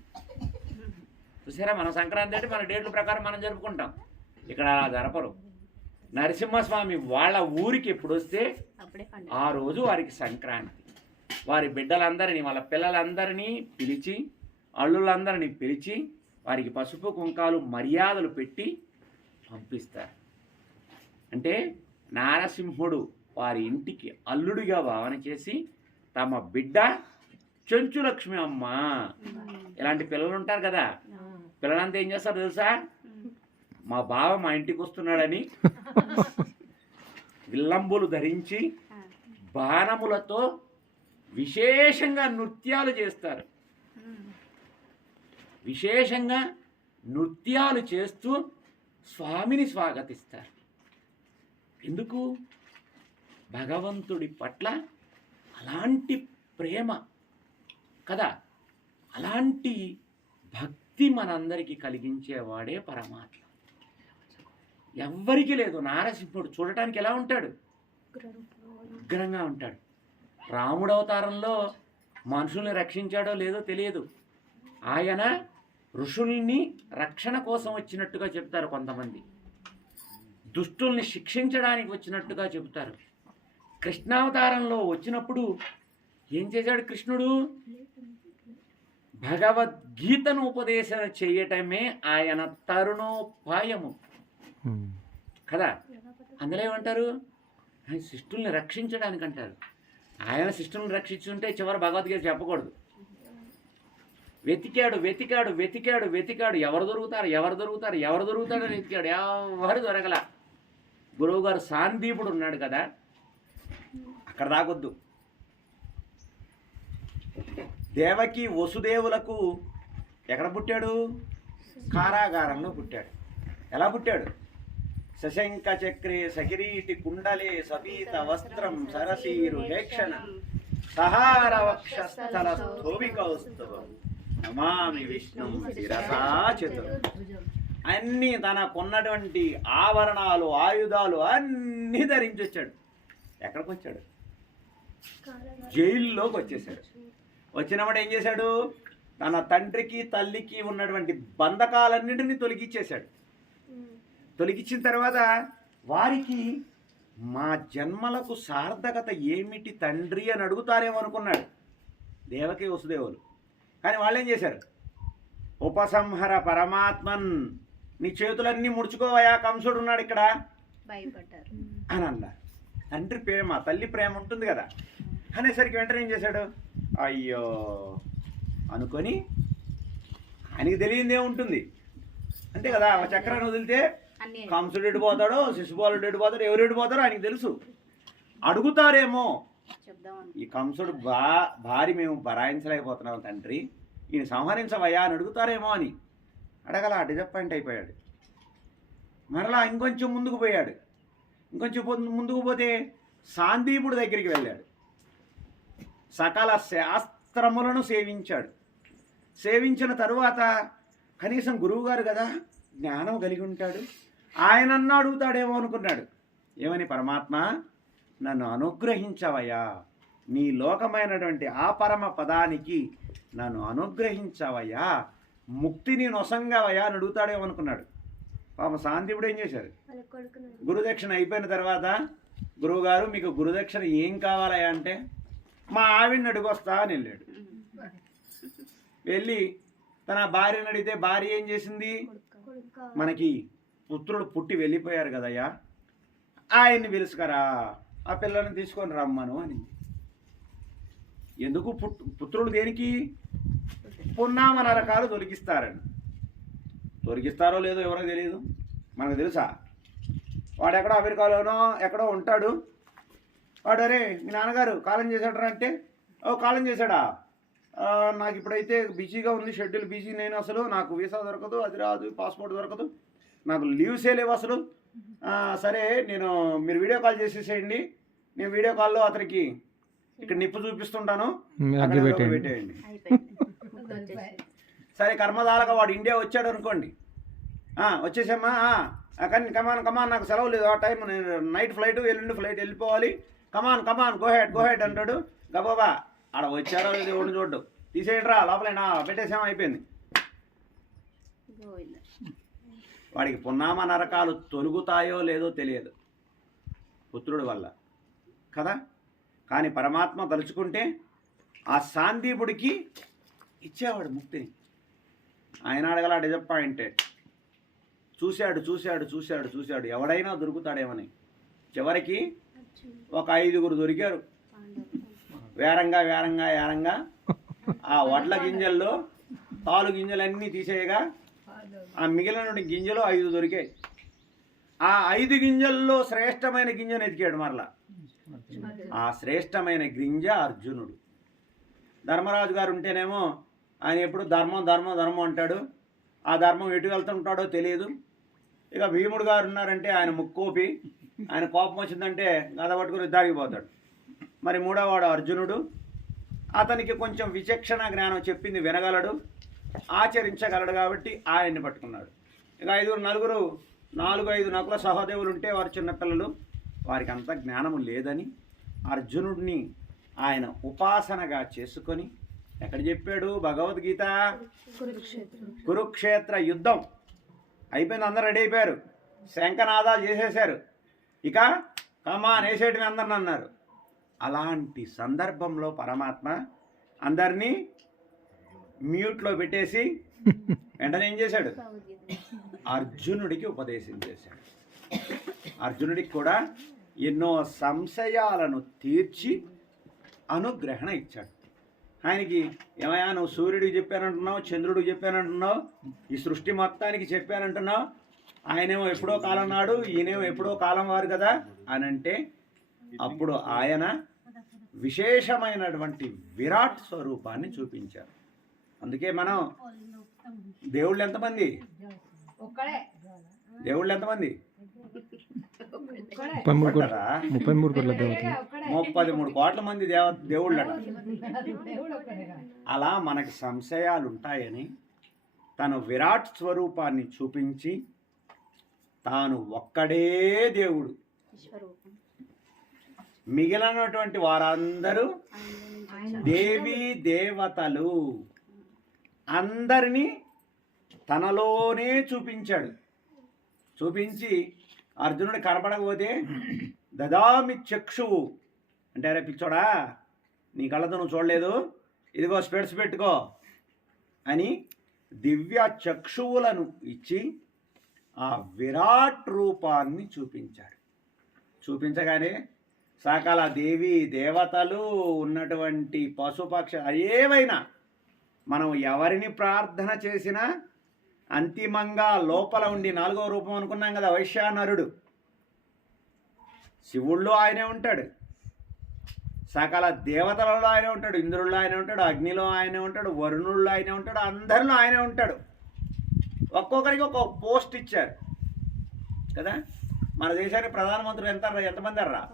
చూసారా? మన సంక్రాంతి అంటే మన డేట్ల ప్రకారం మనం జరుపుకుంటాం. ఇక్కడ అలా జరపరు. నరసింహస్వామి వాళ్ళ ఊరికి ఎప్పుడు వస్తే ఆ రోజు వారికి సంక్రాంతి. వారి బిడ్డలందరినీ వాళ్ళ పిల్లలందరినీ పిలిచి అల్లులందరినీ పిలిచి వారికి పసుపు కుంకాలు మర్యాదలు పెట్టి పంపిస్తారు. అంటే నారసింహుడు వారి ఇంటికి అల్లుడిగా భావన చేసి తమ బిడ్డ చెంచులక్ష్మి అమ్మ, ఇలాంటి పిల్లలు ఉంటారు కదా, పిల్లలంతా ఏం చేస్తారు తెలుసా? మా బావ మా ఇంటికి వస్తున్నాడని విల్లంబులు ధరించి బాణములతో విశేషంగా నృత్యాలు చేస్తారు. విశేషంగా నృత్యాలు చేస్తూ స్వామిని స్వాగతిస్తారు. ఎందుకు? భగవంతుడి పట్ల అలాంటి ప్రేమ కదా, అలాంటి భక్తి మనందరికీ కలిగించేవాడే పరమాత్మ. ఎవ్వరికీ లేదు. నారసింహుడు చూడటానికి ఎలా ఉంటాడు? ఉగ్రంగా ఉంటాడు. రాముడు అవతారంలో మనుషుల్ని రక్షించాడో లేదో తెలియదు. ఆయన ఋషుల్ని రక్షణ కోసం వచ్చినట్టుగా చెప్తారు కొంతమంది, దుష్టుల్ని శిక్షించడానికి వచ్చినట్టుగా చెబుతారు. కృష్ణావతారంలో వచ్చినప్పుడు ఏం చేశాడు కృష్ణుడు? భగవద్గీతను ఉపదేశం చేయటమే ఆయన తరుణోపాయము కదా. అందులో ఏమంటారు? ఆయన శిష్టుల్ని రక్షించడానికి అంటారు. ఆయన శిష్టుల్ని రక్షించుంటే చివరి భగవద్గీత చెప్పకూడదు. వెతికాడు వెతికాడు వెతికాడు వెతికాడు, ఎవరు దొరుకుతారు అని వెతికాడు. ఎవరు దొరకల. గురువుగారు సాందీపుడు ఉన్నాడు కదా, అక్కడ దాకొద్దు. దేవకి వసుదేవులకు ఎక్కడ పుట్టాడు? కారాగారంలో పుట్టాడు. ఎలా పుట్టాడు? శశంక చక్రే సకిరీటి కుండలే సపీత వస్త్రం సరసీరు హేక్షణ సహార వక్షస్థల స్థోభికౌస్తవం నమామి విష్ణు శిరసా చతురం. అన్నీ తనకున్నటువంటి ఆభరణాలు ఆయుధాలు అన్నీ ధరించి వచ్చాడు. ఎక్కడికి వచ్చాడు? జైల్లోకి వచ్చేసాడు. వచ్చినప్పుడు ఏం చేశాడు? తన తండ్రికి తల్లికి ఉన్నటువంటి బంధకాలన్నింటినీ తొలగించేశాడు. తొలగించిన తర్వాత వారికి మా జన్మలకు సార్థకత ఏమిటి తండ్రి అని అడుగుతారేమో అనుకున్నాడు దేవకి వసుదేవులు. కానీ వాళ్ళు ఏం చేశారు? ఉపసంహర పరమాత్మన్, నీ చేతులన్నీ ముడుచుకోవయా, కంసుడు ఉన్నాడు ఇక్కడ అని అన్నారు. తండ్రి ప్రేమ, తల్లి ప్రేమ ఉంటుంది కదా, అనేసరికి వెంటనే ఏం చేశాడు, అయ్యో అనుకొని, ఆయనకి తెలియదే ఉంటుంది అంతే కదా. ఆ చక్రాన్ని వదిలితే కంసుడు ఎడిపోతాడో, శిశుపాలుడు ఎడిపోతాడో, ఎవరు ఎడిపోతారో ఆయనకి తెలుసు. అడుగుతారేమో, ఈ కంసుడు భారీ మేము భరాయించలేకపోతున్నాం తండ్రి, ఈయన సంహరించవయ్యా అని అడుగుతారేమో అని అడగల. డిసప్పాయింట్ అయిపోయాడు. మరలా ఇంకొంచెం ముందుకు పోయాడు. ఇంకొంచెం ముందుకు పోతే సాందీపుడి దగ్గరికి వెళ్ళాడు. సకల శాస్త్రములను సేవించాడు. సేవించిన తరువాత కనీసం గురువుగారు కదా, జ్ఞానం కలిగి ఉంటాడు, ఆయనన్నా అడుగుతాడేమో అనుకున్నాడు. ఏమని, పరమాత్మ నన్ను అనుగ్రహించవయ్యా, నీ లోకమైనటువంటి ఆ పరమ పదానికి నన్ను అనుగ్రహించవయ్యా, ముక్తిని నొసంగవయ్యా అని అడుగుతాడేమో అనుకున్నాడు. పాప సాందీపుడు ఏం చేశాడు, గురుదక్షిణ అయిపోయిన తర్వాత, గురువుగారు మీకు గురుదక్షిణ ఏం కావాలయ్యా అంటే, మా ఆవిడని అడుగొస్తా అని వెళ్ళాడు. వెళ్ళి తన భార్యను అడిగితే భార్య ఏం చేసింది, మనకి పుత్రుడు పుట్టి వెళ్ళిపోయారు కదయ్యా, ఆయన్ని పిలుచుకరా, ఆ పిల్లల్ని తీసుకొని రమ్మను అని. ఎందుకు పుత్రుడు దేనికి, పున్నామ నరకాలు తొలగిస్తారని. తొలగిస్తారో లేదో ఎవరో తెలియదు, మనకు తెలుసా. వాడు ఎక్కడో అమెరికాలోనో ఎక్కడో ఉంటాడు. వాడు అరే మీ నాన్నగారు కాలం చేశాడరా అంటే, ఓ కాలం చేశాడా, నాకు ఇప్పుడైతే బిజీగా ఉంది, షెడ్యూల్ బిజీ, నేను అసలు నాకు వీసా దొరకదు, అది రాదు, పాస్పోర్ట్ దొరకదు, నాకు లీవ్సే లేవు అసలు. సరే నేను మీరు వీడియో కాల్ చేసేసేయండి, నేను వీడియో కాల్లో అతనికి ఇక్కడ నిప్పు చూపిస్తుంటాను, పెట్టేయండి. సరే కర్మదాలగా వాడు ఇండియా వచ్చాడు అనుకోండి, వచ్చేసామా, కానీ కమాన్ నాకు సెలవు లేదు, ఆ టైం నేను నైట్ ఫ్లైట్, ఎల్లుండి ఫ్లైట్ వెళ్ళిపోవాలి, కమాన్ గో హెడ్ అంటాడు. గబాబా ఆడ వచ్చారో లేదు ఎవరిని చూడ్డు, తీసేయండిరా లోపలైనా పెట్టేసామా, అయిపోయింది. వాడికి పున్నామ నరకాలు తొలుగుతాయో లేదో తెలియదు పుత్రుడి వల్ల కదా. కానీ పరమాత్మ తలుచుకుంటే ఆ సాందీపుడికి ఇచ్చేవాడు ముక్తిని. ఆయన అడగల డిసప్పాయింటెడ్. చూశాడు ఎవడైనా దొరుకుతాడేమని. చివరికి ఒక 5గురు దొరికారు. వేరంగా ఆ వడ్ల గింజల్లో తాలు గింజలన్నీ తీసేయగా ఆ మిగిలిన గింజలు 5 దొరికాయి. ఆ 5 గింజల్లో శ్రేష్టమైన గింజను ఎతికాడు మరలా. ఆ శ్రేష్టమైన గింజ అర్జునుడు. ధర్మరాజు గారు ఉంటేనేమో ఆయన ఎప్పుడు ధర్మం అంటాడు. ఆ ధర్మం ఎటు వెళ్తుంటాడో తెలియదు. ఇక భీముడు గారు ఉన్నారంటే ఆయన ముక్కోపి, ఆయన కోపం వచ్చిందంటే గద పట్టుకుని దారిపోతాడు. మరి మూడోవాడు అర్జునుడు. అతనికి కొంచెం విచక్షణ జ్ఞానం చెప్పింది వినగలడు, ఆచరించగలడు కాబట్టి ఆయన్ని పట్టుకున్నాడు. ఇక 4-5 నకుల సహదేవులు ఉంటే వారు చిన్నపిల్లలు, వారికి అంత జ్ఞానము లేదని అర్జునుడిని ఆయన ఉపాసనగా చేసుకొని ఎక్కడ చెప్పాడు భగవద్గీత, కురుక్షేత్ర యుద్ధం అయిపోయింది, అందరు రెడీ అయిపోయారు, శంఖనాదాలు చేసేశారు, ఇక కమాన్ వేసేటివి అందరిని అన్నారు. అలాంటి సందర్భంలో పరమాత్మ అందరినీ మ్యూట్లో పెట్టేసి వెంటనే ఏం చేశాడు, అర్జునుడికి ఉపదేశం చేశాడు. అర్జునుడికి కూడా ఎన్నో సంశయాలను తీర్చి అనుగ్రహణ ఇచ్చాడు. ఆయనకి ఏమయ్యా నువ్వు సూర్యుడికి చెప్పానంటున్నావు, చంద్రుడికి చెప్పానంటున్నావు, ఈ సృష్టి మొత్తానికి చెప్పానంటున్నావు, ఆయనేమో ఎప్పుడో కాలం నాడు, ఈయనేమో ఎప్పుడో కాలం వారు కదా అని అంటే, అప్పుడు ఆయన విశేషమైనటువంటి విరాట్ స్వరూపాన్ని చూపించారు. అందుకే మనం దేవుళ్ళు ఎంతమంది, 33 కోట్ల మంది దేవుళ్ళు. అలా మనకి సంశయాలు ఉంటాయని తను విరాట్ స్వరూపాన్ని చూపించి తాను ఒక్కడే దేవుడు, మిగిలినటువంటి వారందరూ దేవీ దేవతలు, అందరినీ తనలోనే చూపించాడు. చూపించి అర్జునుడు కనపడకపోతే దదామి చక్షువు అంటే, అరే పిచ్చోడా నీ కళ్ళతో నువ్వు చూడలేదు, ఇదిగో స్పెట్స్ పెట్టుకో అని దివ్య చక్షువులను ఇచ్చి ఆ విరాట్ రూపాన్ని చూపించాడు. చూపించగానే సకల దేవి దేవతలు ఉన్నటువంటి పశుపక్ష ఏవైనా మనం ఎవరిని ప్రార్థన చేసినా అంతిమంగా లోపల ఉండి 4వ రూపం అనుకున్నాం కదా, వైశ్యానరుడు. శివుల్లో ఆయనే ఉంటాడు, సకల దేవతలలో ఆయనే ఉంటాడు, ఇంద్రుల్లో ఆయనే ఉంటాడు, అగ్నిలో ఆయనే ఉంటాడు, వరుణుల్లో ఆయనే ఉంటాడు, అందరిలో ఆయనే ఉంటాడు. ఒక్కొక్కరికి ఒక్కొక్క పోస్ట్ ఇచ్చారు కదా. మన దేశానికి ప్రధానమంత్రి ఎంతమంది అర్రా?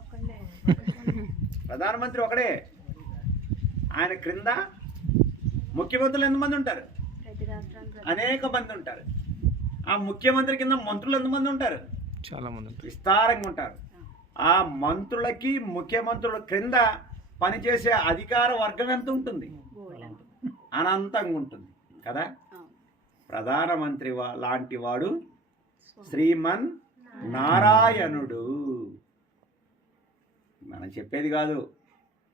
ప్రధానమంత్రి ఒకడే. ఆయన క్రింద ముఖ్యమంత్రులు ఎంతమంది ఉంటారు? అనేక మంది ఉంటారు. ఆ ముఖ్యమంత్రి కింద మంత్రులు ఎంతమంది ఉంటారు? చాలా మంది విస్తారంగా ఉంటారు. ఆ మంత్రులకి ముఖ్యమంత్రుల క్రింద పనిచేసే అధికార వర్గం ఎంత ఉంటుంది? అనంతంగా ఉంటుంది కదా. ప్రధానమంత్రి లాంటి వాడు శ్రీమన్ నారాయణుడు. మనం చెప్పేది కాదు,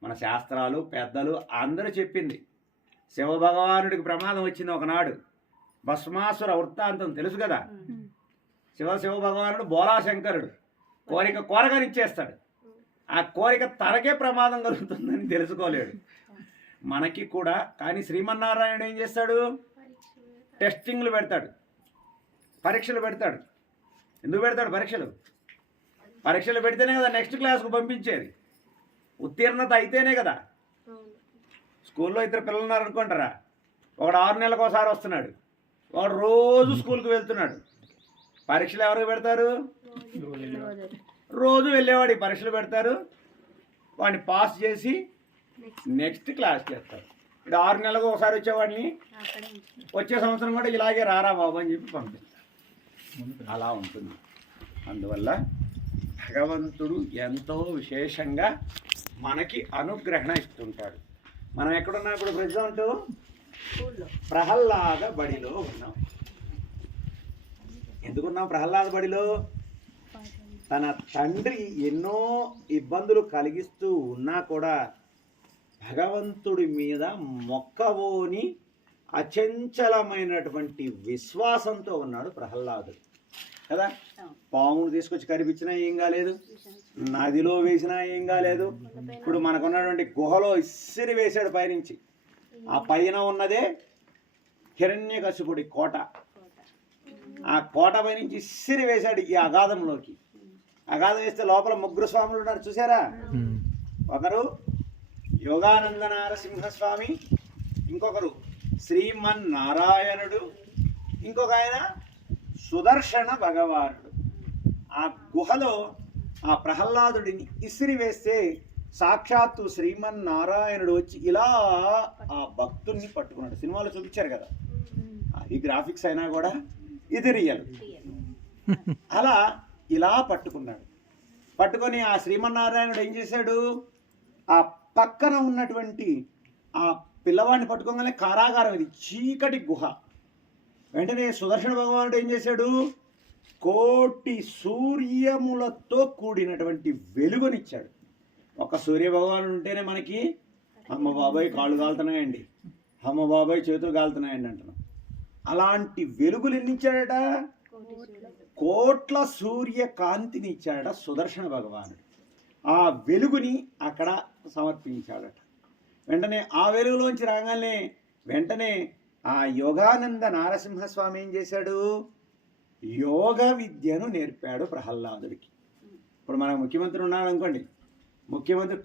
మన శాస్త్రాలు పెద్దలు అందరూ చెప్పింది. శివభగవానుడికి ప్రమాదం వచ్చింది ఒకనాడు. భస్మాసుర వృత్తాంతం తెలుసు కదా. శివభగవానుడు బోలాశంకరుడు కోరగానిచ్చేస్తాడు. ఆ కోరిక తనకే ప్రమాదం కలుగుతుందని తెలుసుకోలేడు. మనకి కూడా. కానీ శ్రీమన్నారాయణుడు ఏం చేస్తాడు? టెస్టింగ్లు పెడతాడు, పరీక్షలు పెడతాడు. ఎందుకు పెడతాడు పరీక్షలు? పరీక్షలు పెడితేనే కదా నెక్స్ట్ క్లాస్కు పంపించేది. ఉత్తీర్ణత అయితేనే కదా. స్కూల్లో ఇద్దరు పిల్లలు ఉన్నారనుకుంటారా, ఒకడు 6 నెలలకు ఒకసారి వస్తున్నాడు, ఒకడు రోజు స్కూల్కి వెళ్తున్నాడు. పరీక్షలు ఎవరికి పెడతారు? రోజు వెళ్ళేవాడు ఈ పరీక్షలు పెడతారు. వాడిని పాస్ చేసి నెక్స్ట్ క్లాస్ చేస్తారు. ఇప్పుడు 6 నెలలకు ఒకసారి వచ్చేవాడిని వచ్చే సంవత్సరం కూడా ఇలాగే రారా బాబు అని చెప్పి పంపిస్తారు. అలా ఉంటుంది. అందువల్ల భగవంతుడు ఎంతో విశేషంగా మనకి అనుగ్రహణ ఇస్తుంటాడు. మనం ఎక్కడున్నాం ఇప్పుడు? ప్రజెంట్ ప్రహ్లాద బడిలో ఉన్నాం. ఎందుకున్నాం ప్రహ్లాద బడిలో? తన తండ్రి ఎన్నో ఇబ్బందులు కలిగిస్తూ ఉన్నా కూడా భగవంతుడి మీద మొక్కవోని అచంచలమైనటువంటి విశ్వాసంతో ఉన్నాడు ప్రహ్లాదుడు కదా. పామును తీసుకొచ్చి కనిపించినా ఏం కాలేదు, నదిలో వేసినా ఏం కాలేదు. ఇప్పుడు మనకున్నటువంటి గుహలో ఇసిరి వేశాడు పైనుంచి. ఆ పైన ఉన్నదే హిరణ్యకశిపుడి కోట. ఆ కోట పైనుంచి ఇసిరి వేశాడు ఈ అగాధంలోకి. అగాధం వేస్తే లోపల 3 స్వాములు ఉన్నారు చూసారా. ఒకరు యోగానంద నారసింహస్వామి, ఇంకొకరు శ్రీమన్నారాయణుడు, ఇంకొక ఆయన సుదర్శన భగవానుడు. ఆ గుహలో ఆ ప్రహ్లాదుడిని ఇసిరి వేస్తే సాక్షాత్తు శ్రీమన్నారాయణుడు వచ్చి ఇలా ఆ భక్తుడిని పట్టుకున్నాడు. సినిమాలో చూపించారు కదా, అది గ్రాఫిక్స్ అయినా కూడా ఇది రియల్. అలా ఇలా పట్టుకున్నాడు. పట్టుకొని ఆ శ్రీమన్నారాయణుడు ఏం చేశాడు? ఆ పక్కన ఉన్నటువంటి ఆ పిల్లవాడిని పట్టుకోగానే కారాగారం, ఇది చీకటి గుహ. వెంటనే సుదర్శన భగవానుడు ఏం చేశాడు? కోటి సూర్యములతో కూడినటువంటి వెలుగునిచ్చాడు. ఒక సూర్య భగవానుడు ఉంటేనే మనకి అమ్మ బాబాయ్ కాళ్ళు కాలుతున్నాయండి, అమ్మ బాబాయ్ చేతులు కాలుతున్నాయండి అంటున్నాం. అలాంటి వెలుగులు ఎన్నిచ్చాడట? కోట్ల సూర్య కాంతిని ఇచ్చాడట సుదర్శన భగవానుడు. ఆ వెలుగుని అక్కడ సమర్పించాడట. వెంటనే ఆ వెలుగులోంచి రాగానే వెంటనే ఆ యోగానంద నారసింహస్వామి ఏం చేశాడు? యోగ విద్యను నేర్పాడు ప్రహ్లాదుడికి. ఇప్పుడు మన ముఖ్యమంత్రి ఉన్నాడు అనుకోండి, ముఖ్యమంత్రి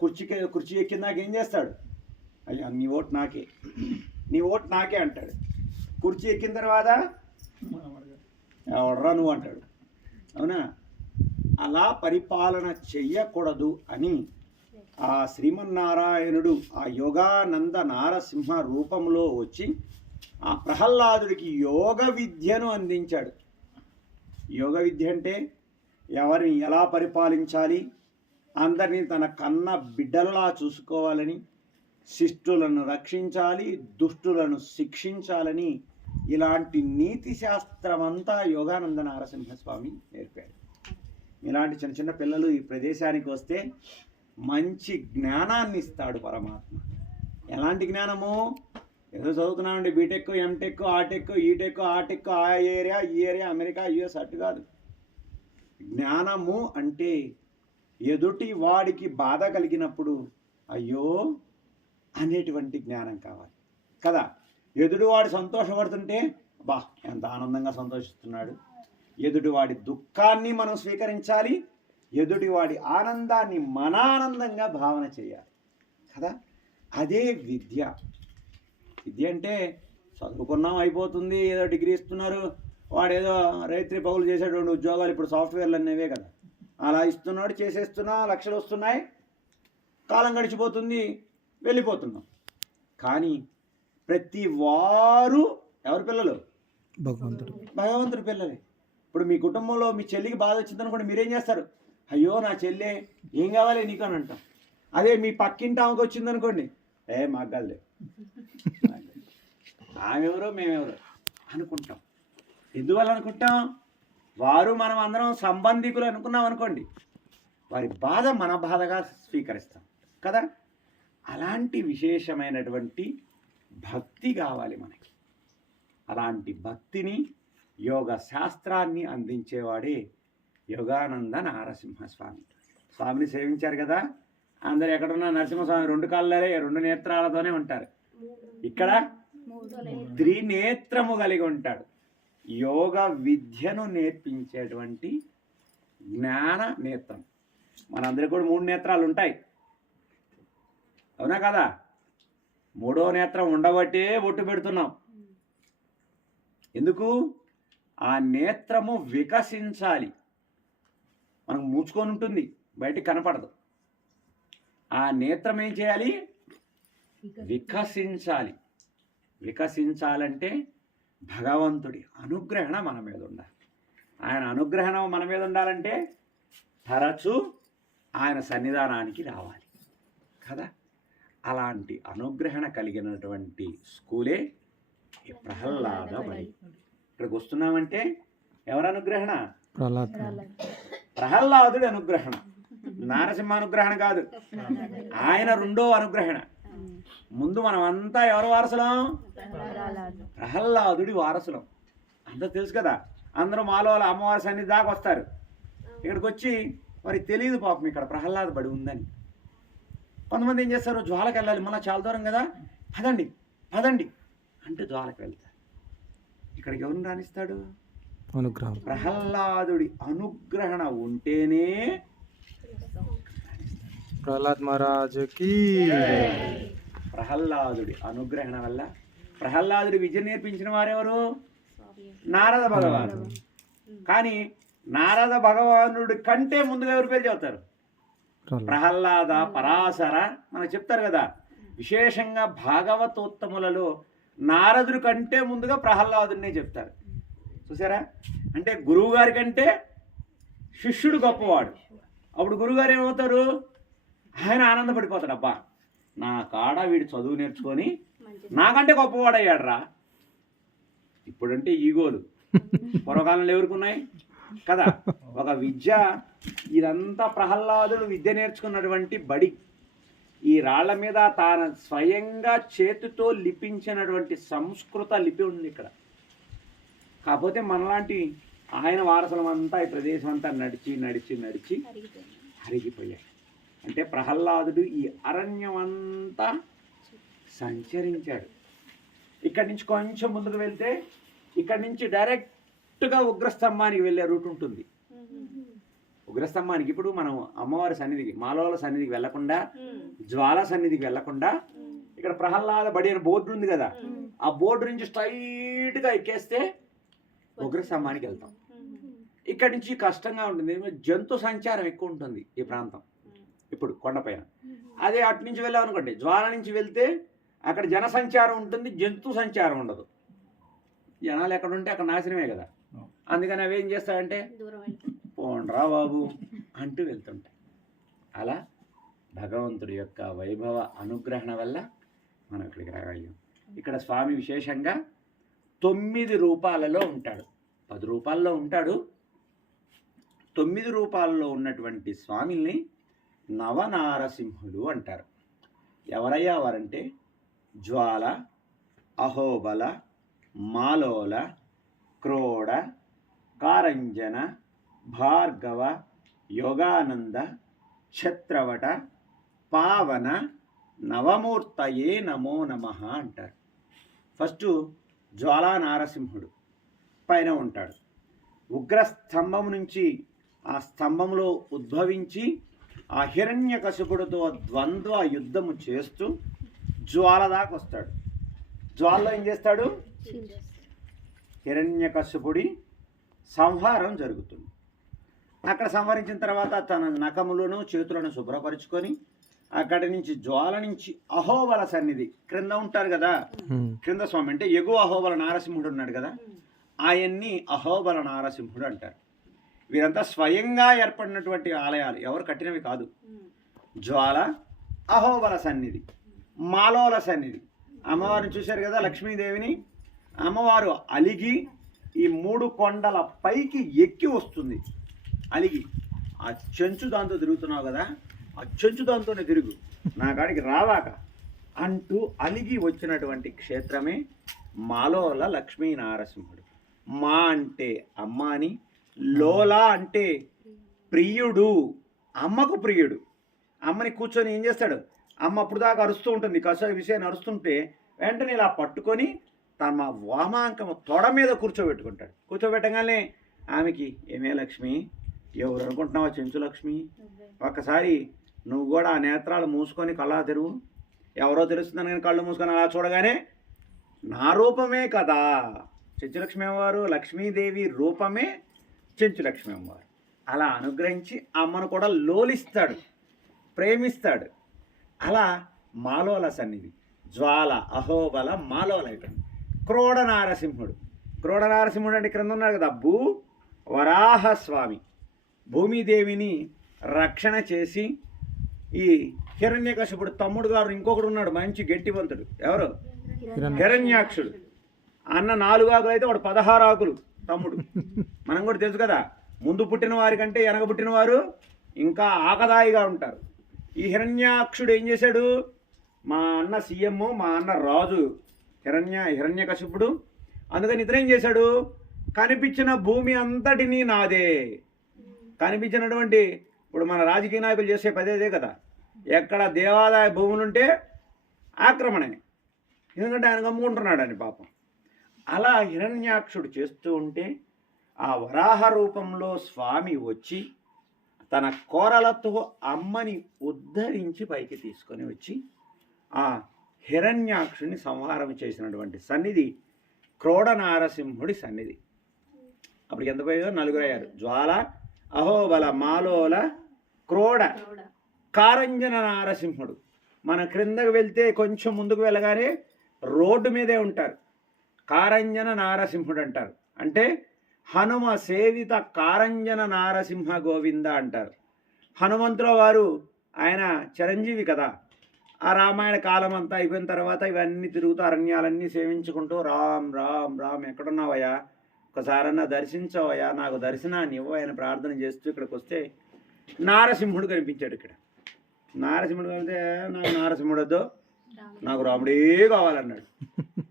కుర్చీ ఎక్కిందాక ఏం చేస్తాడు? అయ్యా నీ ఓటు నాకే, నీ ఓటు నాకే అంటాడు. కుర్చీ ఎక్కిన తర్వాత ఎవడరా నువ్వు అంటాడు. అవునా? అలా పరిపాలన చెయ్యకూడదు అని ఆ శ్రీమన్నారాయణుడు ఆ యోగానంద నారసింహ రూపంలో వచ్చి ఆ ప్రహ్లాదుడికి యోగ విద్యను అందించాడు. యోగ విద్య అంటే ఎవరిని ఎలా పరిపాలించాలి, అందరినీ తన కన్న బిడ్డలలా చూసుకోవాలని, శిష్టులను రక్షించాలి, దుష్టులను శిక్షించాలని, ఇలాంటి నీతి శాస్త్రమంతా యోగానంద నారసింహస్వామి నేర్పాడు. ఇలాంటి చిన్న చిన్న పిల్లలు ఈ ప్రదేశానికి వస్తే మంచి జ్ఞానాన్ని ఇస్తాడు పరమాత్మ. ఎలాంటి జ్ఞానము? ఏదో చదువుతున్నామండి, బీటెక్, ఎంటెక్, ఆటెక్, ఈటెక్, ఆటెక్, ఆ ఏరియా, ఈ ఏరియా, అమెరికా, యుఎస్ అటు కాదు. జ్ఞానము అంటే ఎదుటి వాడికి బాధ కలిగినప్పుడు అయ్యో అనేటువంటి జ్ఞానం కావాలి కదా. ఎదుటివాడు సంతోషపడుతుంటే బా ఎంత ఆనందంగా సంతోషిస్తున్నాడు. ఎదుటివాడి దుఃఖాన్ని మనం స్వీకరించాలి, ఎదుటివాడి ఆనందాన్ని మన ఆనందంగా భావన చేయాలి కదా. అదే విద్య. విద్య అంటే చదువుకున్నాం అయిపోతుంది, ఏదో డిగ్రీ ఇస్తున్నారు, వాడు ఏదో రైత్రి పౌలు చేసేటువంటి ఉద్యోగాలు ఇప్పుడు సాఫ్ట్వేర్లు అనేవే కదా, అలా ఇస్తున్నాడు, చేసేస్తున్నా, లక్షలు వస్తున్నాయి, కాలం గడిచిపోతుంది, వెళ్ళిపోతున్నాం. కానీ ప్రతి వారు ఎవరి పిల్లలు? భగవంతుడి పిల్లలే. ఇప్పుడు మీ కుటుంబంలో మీ చెల్లికి బాధ వచ్చిందనుకోండి, మీరేం చేస్తారు? అయ్యో నా చెల్లె, ఏం కావాలి నీకు అని అంటాం. అదే మీ పక్కింటి ఆమెకు వచ్చిందనుకోండి, మాకు కాదులే, ఆమెవరో మేమెవరో అనుకుంటాం. ఎందువల్ల అనుకుంటాం? వారు మనం అందరం సంబంధికులు అనుకున్నాం అనుకోండి, వారి బాధ మన బాధగా స్వీకరిస్తాం కదా. అలాంటి విశేషమైనటువంటి భక్తి కావాలి మనకి. అలాంటి భక్తిని, యోగ శాస్త్రాన్ని అందించేవాడే యోగానంద నారసింహస్వామి. స్వామిని సేవించారు కదా, అందరు ఎక్కడున్నా నరసింహస్వామి 2 కాళ్ళే 2 నేత్రాలతోనే ఉంటారు. ఇక్కడ త్రినేత్రము కలిగి ఉంటాడు. యోగ విద్యను నేర్పించేటువంటి జ్ఞాన నేత్రం. మనందరికీ కూడా 3 నేత్రాలు ఉంటాయి, అవునా కదా. 3వ నేత్రం ఉండబట్టే బొట్టు పెడుతున్నాం. ఎందుకు? ఆ నేత్రము వికసించాలి. మనకు మూచుకొని ఉంటుంది, బయటికి కనపడదు. ఆ నేత్రం ఏం చేయాలి? వికసించాలి. వికసించాలంటే భగవంతుడి అనుగ్రహణ మన మీద ఉండాలి. ఆయన అనుగ్రహణం మన మీద ఉండాలంటే తరచూ ఆయన సన్నిధానానికి రావాలి కదా. అలాంటి అనుగ్రహణ కలిగినటువంటి స్కూలే ఈ ప్రహ్లాద బడి. ఇక్కడికి వస్తున్నామంటే ఎవరు అనుగ్రహణ? ప్రహ్లాదుడి అనుగ్రహణ. నారసింహ అనుగ్రహణ కాదు, ఆయన 2వ అనుగ్రహణ. ముందు మనం అంతా ఎవరి వారసులం? ప్రహ్లాదుడి వారసులం. అంతా తెలుసు కదా. అందరూ మాలో అమ్మవారి సన్నిధి దాకా వస్తారు. ఇక్కడికి వచ్చి వారికి తెలియదు పాపం ఇక్కడ ప్రహ్లాద బడి ఉందని. కొంతమంది ఏం చేస్తారు? జ్వాలకు వెళ్ళాలి, మళ్ళీ చాలా దూరం కదా, పదండి పదండి అంటే జ్వాలకు వెళ్తారు. ఇక్కడికి ఎవరిని రాణిస్తాడు? అనుగ్రహం. ప్రహ్లాదుడి అనుగ్రహణ ఉంటేనే ప్రహ్లాద్ మహారాజుకి. ప్రహ్లాదుడి అనుగ్రహణ వల్ల ప్రహ్లాదుడి విద్య నేర్పించిన వారెవరు? నారద భగవానుడు. కానీ నారద భగవానుడి కంటే ముందుగా ఎవరి పేరు చెబుతారు? ప్రహ్లాద, పరాశర మనకు చెప్తారు కదా. విశేషంగా భాగవతోత్తములలో నారదుడి కంటే ముందుగా ప్రహ్లాదుడినే చెప్తారు. చూసారా? అంటే గురువు గారి కంటే శిష్యుడు గొప్పవాడు. అప్పుడు గురువుగారు ఏమవుతారు? ఆయన ఆనందపడిపోతాడు, అబ్బా నా కాడ వీడు చదువు నేర్చుకొని నాకంటే గొప్పవాడయ్యాడు రా. ఇప్పుడంటే ఈగోలు, పూర్వకాలంలో ఎవరికి ఉన్నాయి కదా. ఒక విద్య, ఇదంతా ప్రహ్లాదుడు విద్య నేర్చుకున్నటువంటి బడి. ఈ రాళ్ల మీద తాను స్వయంగా చేతితో లిపించినటువంటి సంస్కృత లిపి ఉంది ఇక్కడ. కాకపోతే మనలాంటి ఆయన వారసులం అంతా ఈ ప్రదేశం అంతా నడిచి నడిచి నడిచి అరిగిపోయాయి. అంటే ప్రహ్లాదుడు ఈ అరణ్యం అంతా సంచరించాడు. ఇక్కడి నుంచి కొంచెం ముందుకు వెళ్తే ఇక్కడి నుంచి డైరెక్ట్గా ఉగ్రస్తంభానికి వెళ్ళే రూట్ ఉంటుంది. ఉగ్రస్తంభానికి ఇప్పుడు మనం అమ్మవారి సన్నిధికి, మాలోల సన్నిధికి వెళ్లకుండా, జ్వాల సన్నిధికి వెళ్లకుండా ఇక్కడ ప్రహ్లాద బడి అని బోర్డు ఉంది కదా, ఆ బోర్డు నుంచి స్ట్రైట్గా ఎక్కేస్తే ఉగ్రస్తంభానికి వెళ్తాం. ఇక్కడి నుంచి కష్టంగా ఉంటుంది, జంతు సంచారం ఎక్కువ ఉంటుంది ఈ ప్రాంతం ఇప్పుడు కొండపైన. అదే అటు నుంచి వెళ్ళాం అనుకోండి, జ్వాల నుంచి వెళ్తే అక్కడ జన సంచారం ఉంటుంది, జంతు సంచారం ఉండదు. జనాలు ఎక్కడ ఉంటే అక్కడ నాశనమే కదా. అందుకని అవి ఏం చేస్తాయంటే పోండ్రా బాబు అంటూ వెళ్తుంటాయి. అలా భగవంతుడి యొక్క వైభవ అనుగ్రహణ వల్ల మనం ఇక్కడికి రాగలిగాం. ఇక్కడ స్వామి విశేషంగా 9 రూపాలలో ఉంటాడు. 10 రూపాల్లో ఉంటాడు. 9 రూపాల్లో ఉన్నటువంటి స్వామిని నవనారసింహులు అంటారు. ఎవరయ్యా వారంటే జ్వాల, అహోబల, మాలోల, క్రోడ, కారంజన, భార్గవ, యోగానంద, ఛత్రవట పావన నవమూర్తయే నమో నమః అంటారు. ఫస్ట్ జ్వాలా నారసింహుడు పైన ఉంటాడు. ఉగ్ర స్తంభం నుంచి ఆ స్తంభంలో ఉద్భవించి ఆ హిరణ్యకశిపుడితో ద్వంద్వ యుద్ధము చేస్తూ జ్వాల దాకా వస్తాడు. జ్వాలలో ఏం చేస్తాడు? హిరణ్యకశిపుడి సంహారం జరుగుతుంది. అక్కడ సంహరించిన తర్వాత తన నఖములను చేతులను శుభ్రపరుచుకొని అక్కడి నుంచి జ్వాల నుంచి అహోబల సన్నిధి క్రింద ఉంటారు కదా, క్రింద స్వామి అంటే ఎగువ అహోబల నారసింహుడు ఉన్నాడు కదా, ఆయన్ని అహోబల నారసింహుడు అంటారు. వీరంతా స్వయంగా ఏర్పడినటువంటి ఆలయాలు, ఎవరు కట్టినవి కాదు. జ్వాల, అహోబల సన్నిధి, మాలోల సన్నిధి. అమ్మవారిని చూశారు కదా లక్ష్మీదేవిని, అమ్మవారు అలిగి ఈ 3 కొండల పైకి ఎక్కి వస్తుంది. అలిగి ఆ చెంచు దాంతో తిరుగుతున్నావు కదా, ఆ చెంచు దాంతోనే తిరుగు, నా కాడికి రావాక అంటూ అలిగి వచ్చినటువంటి క్షేత్రమే మాలోల లక్ష్మీ నారసింహుడు. మా అంటే అమ్మ అని, లోలా అంటే ప్రియుడు, అమ్మకు ప్రియుడు. అమ్మని కూర్చొని ఏం చేస్తాడు, అమ్మ అప్పుడు దాకా అరుస్తూ ఉంటుంది, కషాయ విషయాన్ని అరుస్తుంటే వెంటనే ఇలా పట్టుకొని తమ వామాంకము తొడ మీద కూర్చోబెట్టుకుంటాడు. కూర్చోబెట్టగానే ఆమెకి ఏమే లక్ష్మి, ఎవరు అనుకుంటున్నావా చెంచు లక్ష్మి, ఒక్కసారి నువ్వు కూడా ఆ నేత్రాలు మూసుకొని కళ్ళ తెరువు, ఎవరో తెలుస్తుందని కానీ కళ్ళు మూసుకొని అలా చూడగానే నా రూపమే కదా చెంచులక్ష్మి అమ్మవారు, లక్ష్మీదేవి రూపమే చెంచులక్ష్మి అమ్మవారు. అలా అనుగ్రహించి అమ్మను కూడా లోలిస్తాడు, ప్రేమిస్తాడు. అలా మాలోల సన్నిధి జ్వాల, అహోబల, మాలోల అయిపోయింది. క్రోడ నారసింహుడు. క్రోడ నారసింహుడు అంటే క్రింద ఉన్నాడు కదా, భూ వరాహస్వామి, భూమిదేవిని రక్షణ చేసి ఈ హిరణ్యకశిపుడు తమ్ముడు గారు ఇంకొకడు ఉన్నాడు మంచి గట్టివంతుడు, ఎవరు? హిరణ్యాక్షుడు. అన్న 4 ఆకులు అయితే వాడు 16 ఆకులు తమ్ముడు. మనం కూడా తెలుసు కదా, ముందు పుట్టిన వారి కంటే వెనక పుట్టిన వారు ఇంకా ఆకదాయిగా ఉంటారు. ఈ హిరణ్యాక్షుడు ఏం చేశాడు, మా అన్న సీఎం, మా అన్న రాజు హిరణ్యకశిపుడు. అందుకని ఇతరేం చేశాడు, కనిపించిన భూమి అంతటినీ నాదే. కనిపించినటువంటి ఇప్పుడు మన రాజకీయ నాయకులు చేసే పదేదే కదా, ఎక్కడ దేవాదాయ భూములుంటే ఆక్రమణే, ఎందుకంటే ఆయన గమ్ముకుంటున్నాడని పాపం. అలా హిరణ్యాక్షుడు చేస్తూ ఉంటే ఆ వరాహ రూపంలో స్వామి వచ్చి తన కోరలతో అమ్మని ఉద్ధరించి పైకి తీసుకొని వచ్చి ఆ హిరణ్యాక్షుని సంహారం చేసినటువంటి సన్నిధి క్రోడ నారసింహుడి సన్నిధి. అప్పటికి ఎంత పోయారో 4 అయ్యారు. జ్వాల, అహోబల, మాలోల, క్రోడ, కారంజన నారసింహుడు. మన క్రిందకు వెళ్తే కొంచెం ముందుకు వెళ్ళగానే రోడ్డు మీదే ఉంటారు. కారంజన నారసింహుడు అంటారు. అంటే హనుమ సేవిత కారంజన నారసింహ గోవింద అంటారు. హనుమంతుల వారు ఆయన చిరంజీవి కదా, ఆ రామాయణ కాలం అంతా అయిపోయిన తర్వాత ఇవన్నీ తిరుగుతూ అరణ్యాలన్నీ సేవించుకుంటూ రామ్ రామ్ రామ్ ఎక్కడున్నావయ్యా, ఒకసారన్నా దర్శించవయ్యా, నాకు దర్శనాన్ని ఇవ్వని ప్రార్థన చేస్తూ ఇక్కడికి వస్తే నారసింహుడు కనిపించాడు. ఇక్కడ నారసింహుడు కనిపితే నాకు నారసింహుడు వద్దు, నాకు రాముడే కావాలన్నాడు.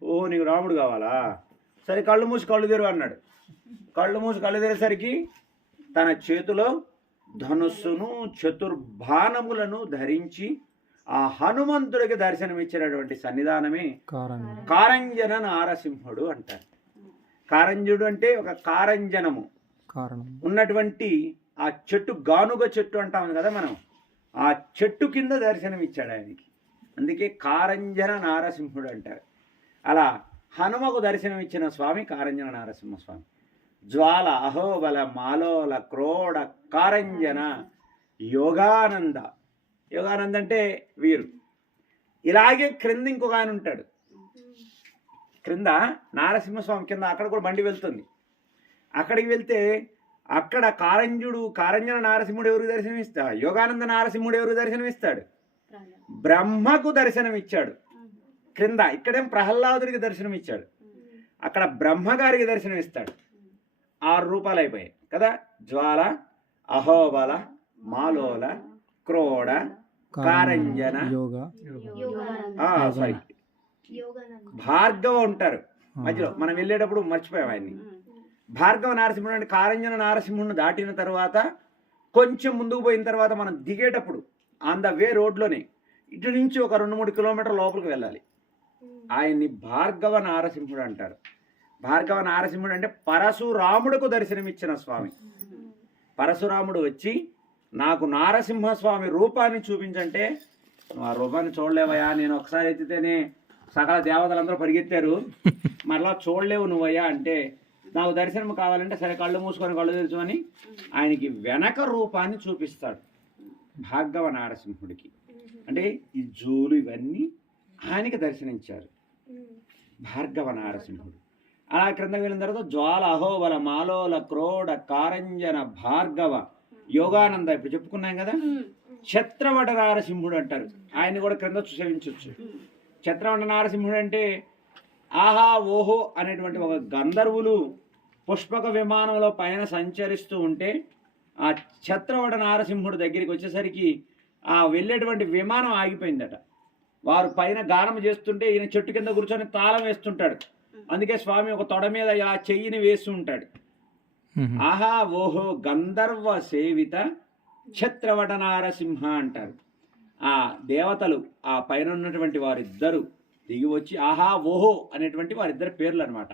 ఓ నీకు రాముడు కావాలా, సరే కళ్ళు మూసి కళ్ళు తెరువు అన్నాడు. కళ్ళు మూసి కళ్ళు తెరేసరికి తన చేతిలో ధనుస్సును చతుర్బాణములను ధరించి ఆ హనుమంతుడికి దర్శనమిచ్చినటువంటి సన్నిధానమే కారంజన నారసింహుడు అంటారు. కారంజుడు అంటే ఒక కారంజనము ఉన్నటువంటి ఆ చెట్టు, గానుగ చెట్టు అంటాము కదా మనం, ఆ చెట్టు కింద దర్శనం ఇచ్చాడు ఆయనకి, అందుకే కారంజన నారసింహుడు అంటారు. అలా హనుమకు దర్శనం ఇచ్చిన స్వామి కారంజన నారసింహస్వామి. జ్వాల, అహోబల, మాలోల, క్రోడ, కారంజన, యోగానంద. యోగానంద అంటే వీరు. ఇలాగే క్రింద ఇంకొక ఆయన ఉంటాడు. క్రింద నారసింహస్వామి కింద అక్కడ కూడా బండి వెళ్తుంది. అక్కడికి వెళ్తే అక్కడ కారంజన నారసింహుడు ఎవరికి దర్శనమిస్తాడు, యోగానంద నారసింహుడు ఎవరికి దర్శనమిస్తాడు, బ్రహ్మకు దర్శనమిచ్చాడు. క్రింద ఇక్కడేం ప్రహ్లాదుడికి దర్శనం ఇచ్చాడు, అక్కడ బ్రహ్మగారికి దర్శనం ఇస్తాడు. 6 రూపాయలు అయిపోయాయి కదా, జ్వాల, అహోబల, మాలోల, క్రోడ, కారంజన, సారీ భార్గవ ఉంటారు మధ్యలో. మనం వెళ్ళేటప్పుడు మర్చిపోయాం ఆయన్ని. భార్గవ నారసింహుడు అంటే కారంజన నారసింహుడిని దాటిన తర్వాత కొంచెం ముందుకు పోయిన తర్వాత మనం దిగేటప్పుడు ఆన్ ద వే రోడ్లోనే ఇటు నుంచి ఒక 2-3 కిలోమీటర్ల లోపలికి వెళ్ళాలి. ఆయన్ని భార్గవ నారసింహుడు అంటారు. భార్గవ నారసింహుడు అంటే పరశురాముడుకు దర్శనమిచ్చిన స్వామి. పరశురాముడు వచ్చి నాకు నారసింహస్వామి రూపాన్ని చూపించంటే, నువ్వు ఆ రూపాన్ని చూడలేవయ్యా, నేను ఒకసారి ఎత్తితేనే సకల దేవతలందరూ పరిగెత్తారు, మరలా చూడలేవు నువ్వయ్యా అంటే, నాకు దర్శనం కావాలంటే సరే కళ్ళు మూసుకొని కళ్ళు తెరుచుకొని ఆయనకి వెనక రూపాన్ని చూపిస్తాడు భార్గవ నారసింహుడికి. అంటే ఈ జూలు ఇవన్నీ ఆయనకి దర్శనించారు భార్గవ నారసింహుడు. అలా క్రిందకి వెళ్ళిన తర్వాత జ్వాల అహోబల మాలోల క్రోడ కారంజన భార్గవ యోగానంద ఇప్పుడు చెప్పుకున్నాం కదా. ఛత్రవట నారసింహుడు అంటారు, ఆయన్ని కూడా క్రింద సేవించవచ్చు. ఛత్రవట నారసింహుడు అంటే ఆహా ఓహో అనేటువంటి ఒక గంధర్వులు పుష్పక విమానంలో పైన సంచరిస్తూ ఉంటే ఆ ఛత్రవట నారసింహుడు దగ్గరికి వచ్చేసరికి ఆ వెళ్ళేటువంటి విమానం ఆగిపోయిందట. వారు పైన గానం చేస్తుంటే ఈయన చెట్టు కింద కూర్చొని తాళం వేస్తుంటాడు. అందుకే స్వామి ఒక తొడ మీద ఇలా చెయ్యిని వేస్తూ ఉంటాడు. ఆహా ఓహో గంధర్వ సేవిత ఛత్రవట నారసింహ అంటారు. ఆ దేవతలు ఆ పైన ఉన్నటువంటి వారిద్దరు దిగి వచ్చి ఆహా ఓహో అనేటువంటి వారిద్దరి పేర్లు అనమాట.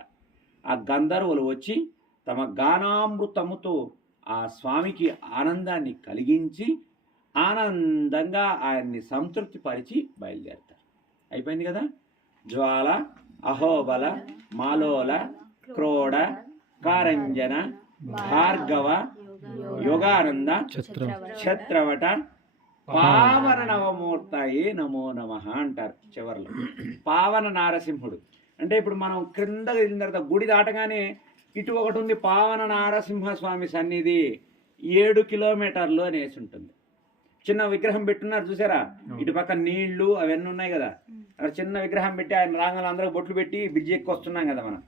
ఆ గంధర్వులు వచ్చి తమ గానామృతముతో ఆ స్వామికి ఆనందాన్ని కలిగించి ఆనందంగా ఆయన్ని సంతృప్తి పరిచి బయలుదేరుతారు. అయిపోయింది కదా. జ్వాల అహోబల మాలోల క్రోడ కారంజన భార్గవ యోగానంద ఛత్రవట పావన నవమూర్తయే నమో నమః అంటారు చివరిలో. పావన నారసింహుడు అంటే ఇప్పుడు మనం క్రింద వెళ్ళిన తర్వాత గుడి దాటగానే ఇటు ఒకటి ఉంది పావన నారసింహస్వామి సన్నిధి 7 కిలోమీటర్లు అనేసి ఉంటుంది. చిన్న విగ్రహం పెట్టున్నారు చూసారా, ఇటు పక్క నీళ్లు అవన్నీ ఉన్నాయి కదా, అక్కడ చిన్న విగ్రహం పెట్టి ఆయన రాంగలు అందరూ బొట్లు పెట్టి బ్రిడ్జి ఎక్కి వస్తున్నాం కదా మనం,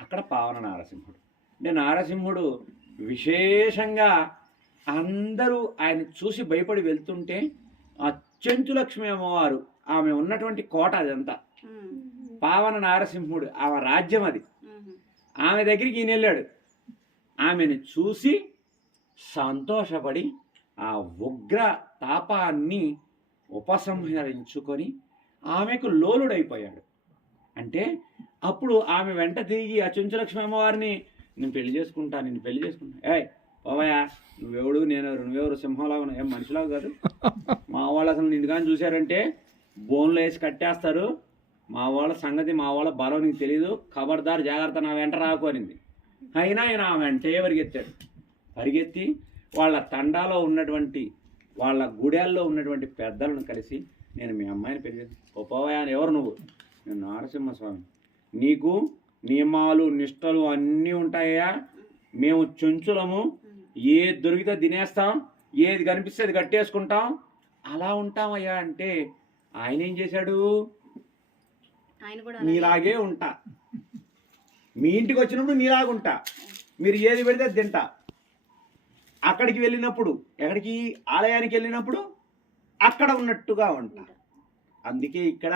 అక్కడ పావన నారసింహుడు. అంటే నారసింహుడు విశేషంగా అందరూ ఆయన చూసి భయపడి వెళ్తుంటే ఆ చెంచులక్ష్మి అమ్మవారు ఆమె ఉన్నటువంటి కోట అదంతా పావన నారసింహుడు ఆమె రాజ్యం అది. ఆమె దగ్గరికి ఈయన వెళ్ళాడు. ఆమెను చూసి సంతోషపడి ఆ ఉగ్ర తాపాన్ని ఉపసంహరించుకొని ఆమెకు లోలుడైపోయాడు. అంటే అప్పుడు ఆమె వెంట తిరిగి ఆ చెంచులక్ష్మి అమ్మవారిని నేను పెళ్లి చేసుకుంటా ఏయ్ పోవయా, నువ్వెవడు నువ్వెవరు సింహంలాగా ఏం మనిషిలాగా కాదు, మా వాళ్ళు అసలు నిన్ను కానీ చూశారంటే బోన్లో వేసి కట్టేస్తారు, మా వాళ్ళ సంగతి మా వాళ్ళ బలం నీకు తెలియదు, ఖబర్దార్ జాగ్రత్త నా వెంట రాకు అనింది. అయినా ఆయన ఆ వెంటే పరిగెత్తి వాళ్ళ తండాలో ఉన్నటువంటి వాళ్ళ గుడేల్లో ఉన్నటువంటి పెద్దలను కలిసి నేను మీ అమ్మాయిని పెళ్లి చేసి పోవయా అని. ఎవరు నువ్వు? నేను నారసింహస్వామి, నీకు నియమాలు నిష్టలు అన్నీ ఉంటాయా, మేము చెంచులము, ఏది దొరికితే తినేస్తాం, ఏది కనిపిస్తే అది కట్టేసుకుంటాం, అలా ఉంటామయ్యా అంటే ఆయన ఏం చేశాడు, నీలాగే ఉంటా, మీ ఇంటికి వచ్చినప్పుడు నీలాగుంటా, మీరు ఏది పెడితే తింటా, అక్కడికి వెళ్ళినప్పుడు ఎక్కడికి ఆలయానికి వెళ్ళినప్పుడు అక్కడ ఉన్నట్టుగా ఉంటా. అందుకే ఇక్కడ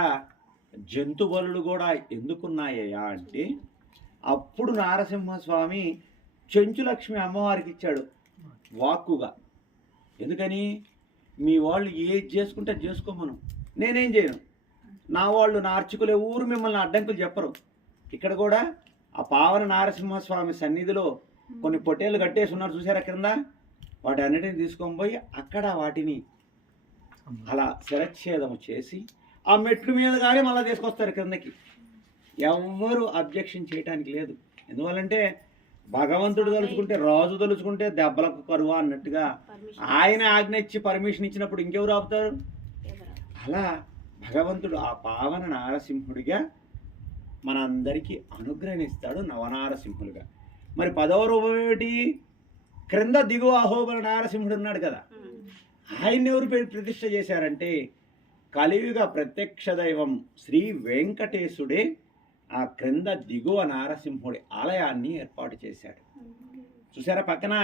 జంతు బలులు కూడా ఎందుకున్నాయ్యా అంటే అప్పుడు నారసింహస్వామి చెంచులక్ష్మి అమ్మవారికి ఇచ్చాడు వాక్కుగా. ఎందుకని, మీ వాళ్ళు ఏది చేసుకుంటే చేసుకోమను, నేనేం చేయను, నా వాళ్ళు నా అర్చకులు ఎవరు మిమ్మల్ని అడ్డంకులు చెప్పరు. ఇక్కడ కూడా ఆ పావన నారసింహస్వామి సన్నిధిలో కొన్ని పొట్టేళ్ళు కట్టేసి ఉన్నారు చూసారా కింద, వాటి అన్నిటిని తీసుకొని పోయి అక్కడ వాటిని అలా శిరచ్ఛేదము చేసి ఆ మెట్లు మీద కానీ మళ్ళీ తీసుకొస్తారు కిందకి. ఎవ్వరు అబ్జెక్షన్ చేయడానికి లేదు. ఎందువల్లంటే భగవంతుడు తలుచుకుంటే రాజు తలుచుకుంటే దెబ్బలకు కరువా అన్నట్టుగా ఆయన ఆజ్ఞ ఇచ్చి పర్మిషన్ ఇచ్చినప్పుడు ఇంకెవరు ఆపుతారు. అలా భగవంతుడు ఆ పావన నారసింహుడిగా మనందరికీ అనుగ్రహిస్తాడు నవనారసింహులుగా. మరి 10వ రూపం ఏమిటి? క్రింద దిగువ అహోబల నారసింహుడు ఉన్నాడు కదా, ఆయన్ని ఎవరు ప్రతిష్ఠ చేశారంటే కలియుగ ప్రత్యక్ష దైవం శ్రీ వెంకటేశుడే ఆ క్రింద దిగువ నారసింహుడి ఆలయాన్ని ఏర్పాటు చేశాడు. చూసారా పక్కన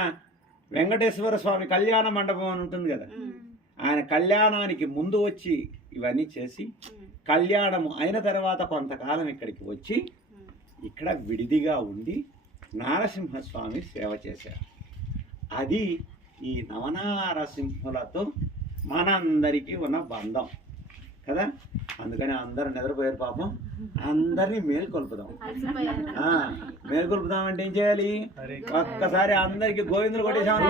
వెంకటేశ్వర స్వామి కళ్యాణ మండపం అని ఉంటుంది కదా, ఆయన కళ్యాణానికి ముందు వచ్చి ఇవన్నీ చేసి కళ్యాణము అయిన తర్వాత కొంతకాలం ఇక్కడికి వచ్చి ఇక్కడ విడిదిగా ఉండి నారసింహస్వామి సేవ చేశారు. అది ఈ నవనారసింహులతో మనందరికీ ఉన్న బంధం కదా. అందుకని అందరూ నిద్రపోయారు పాపం, అందరినీ మేల్కొల్పుదాం. మేల్కొల్పుదాం అంటే ఏం చేయాలి? ఒక్కసారి అందరికి గోవిందులు కొట్టేసాం.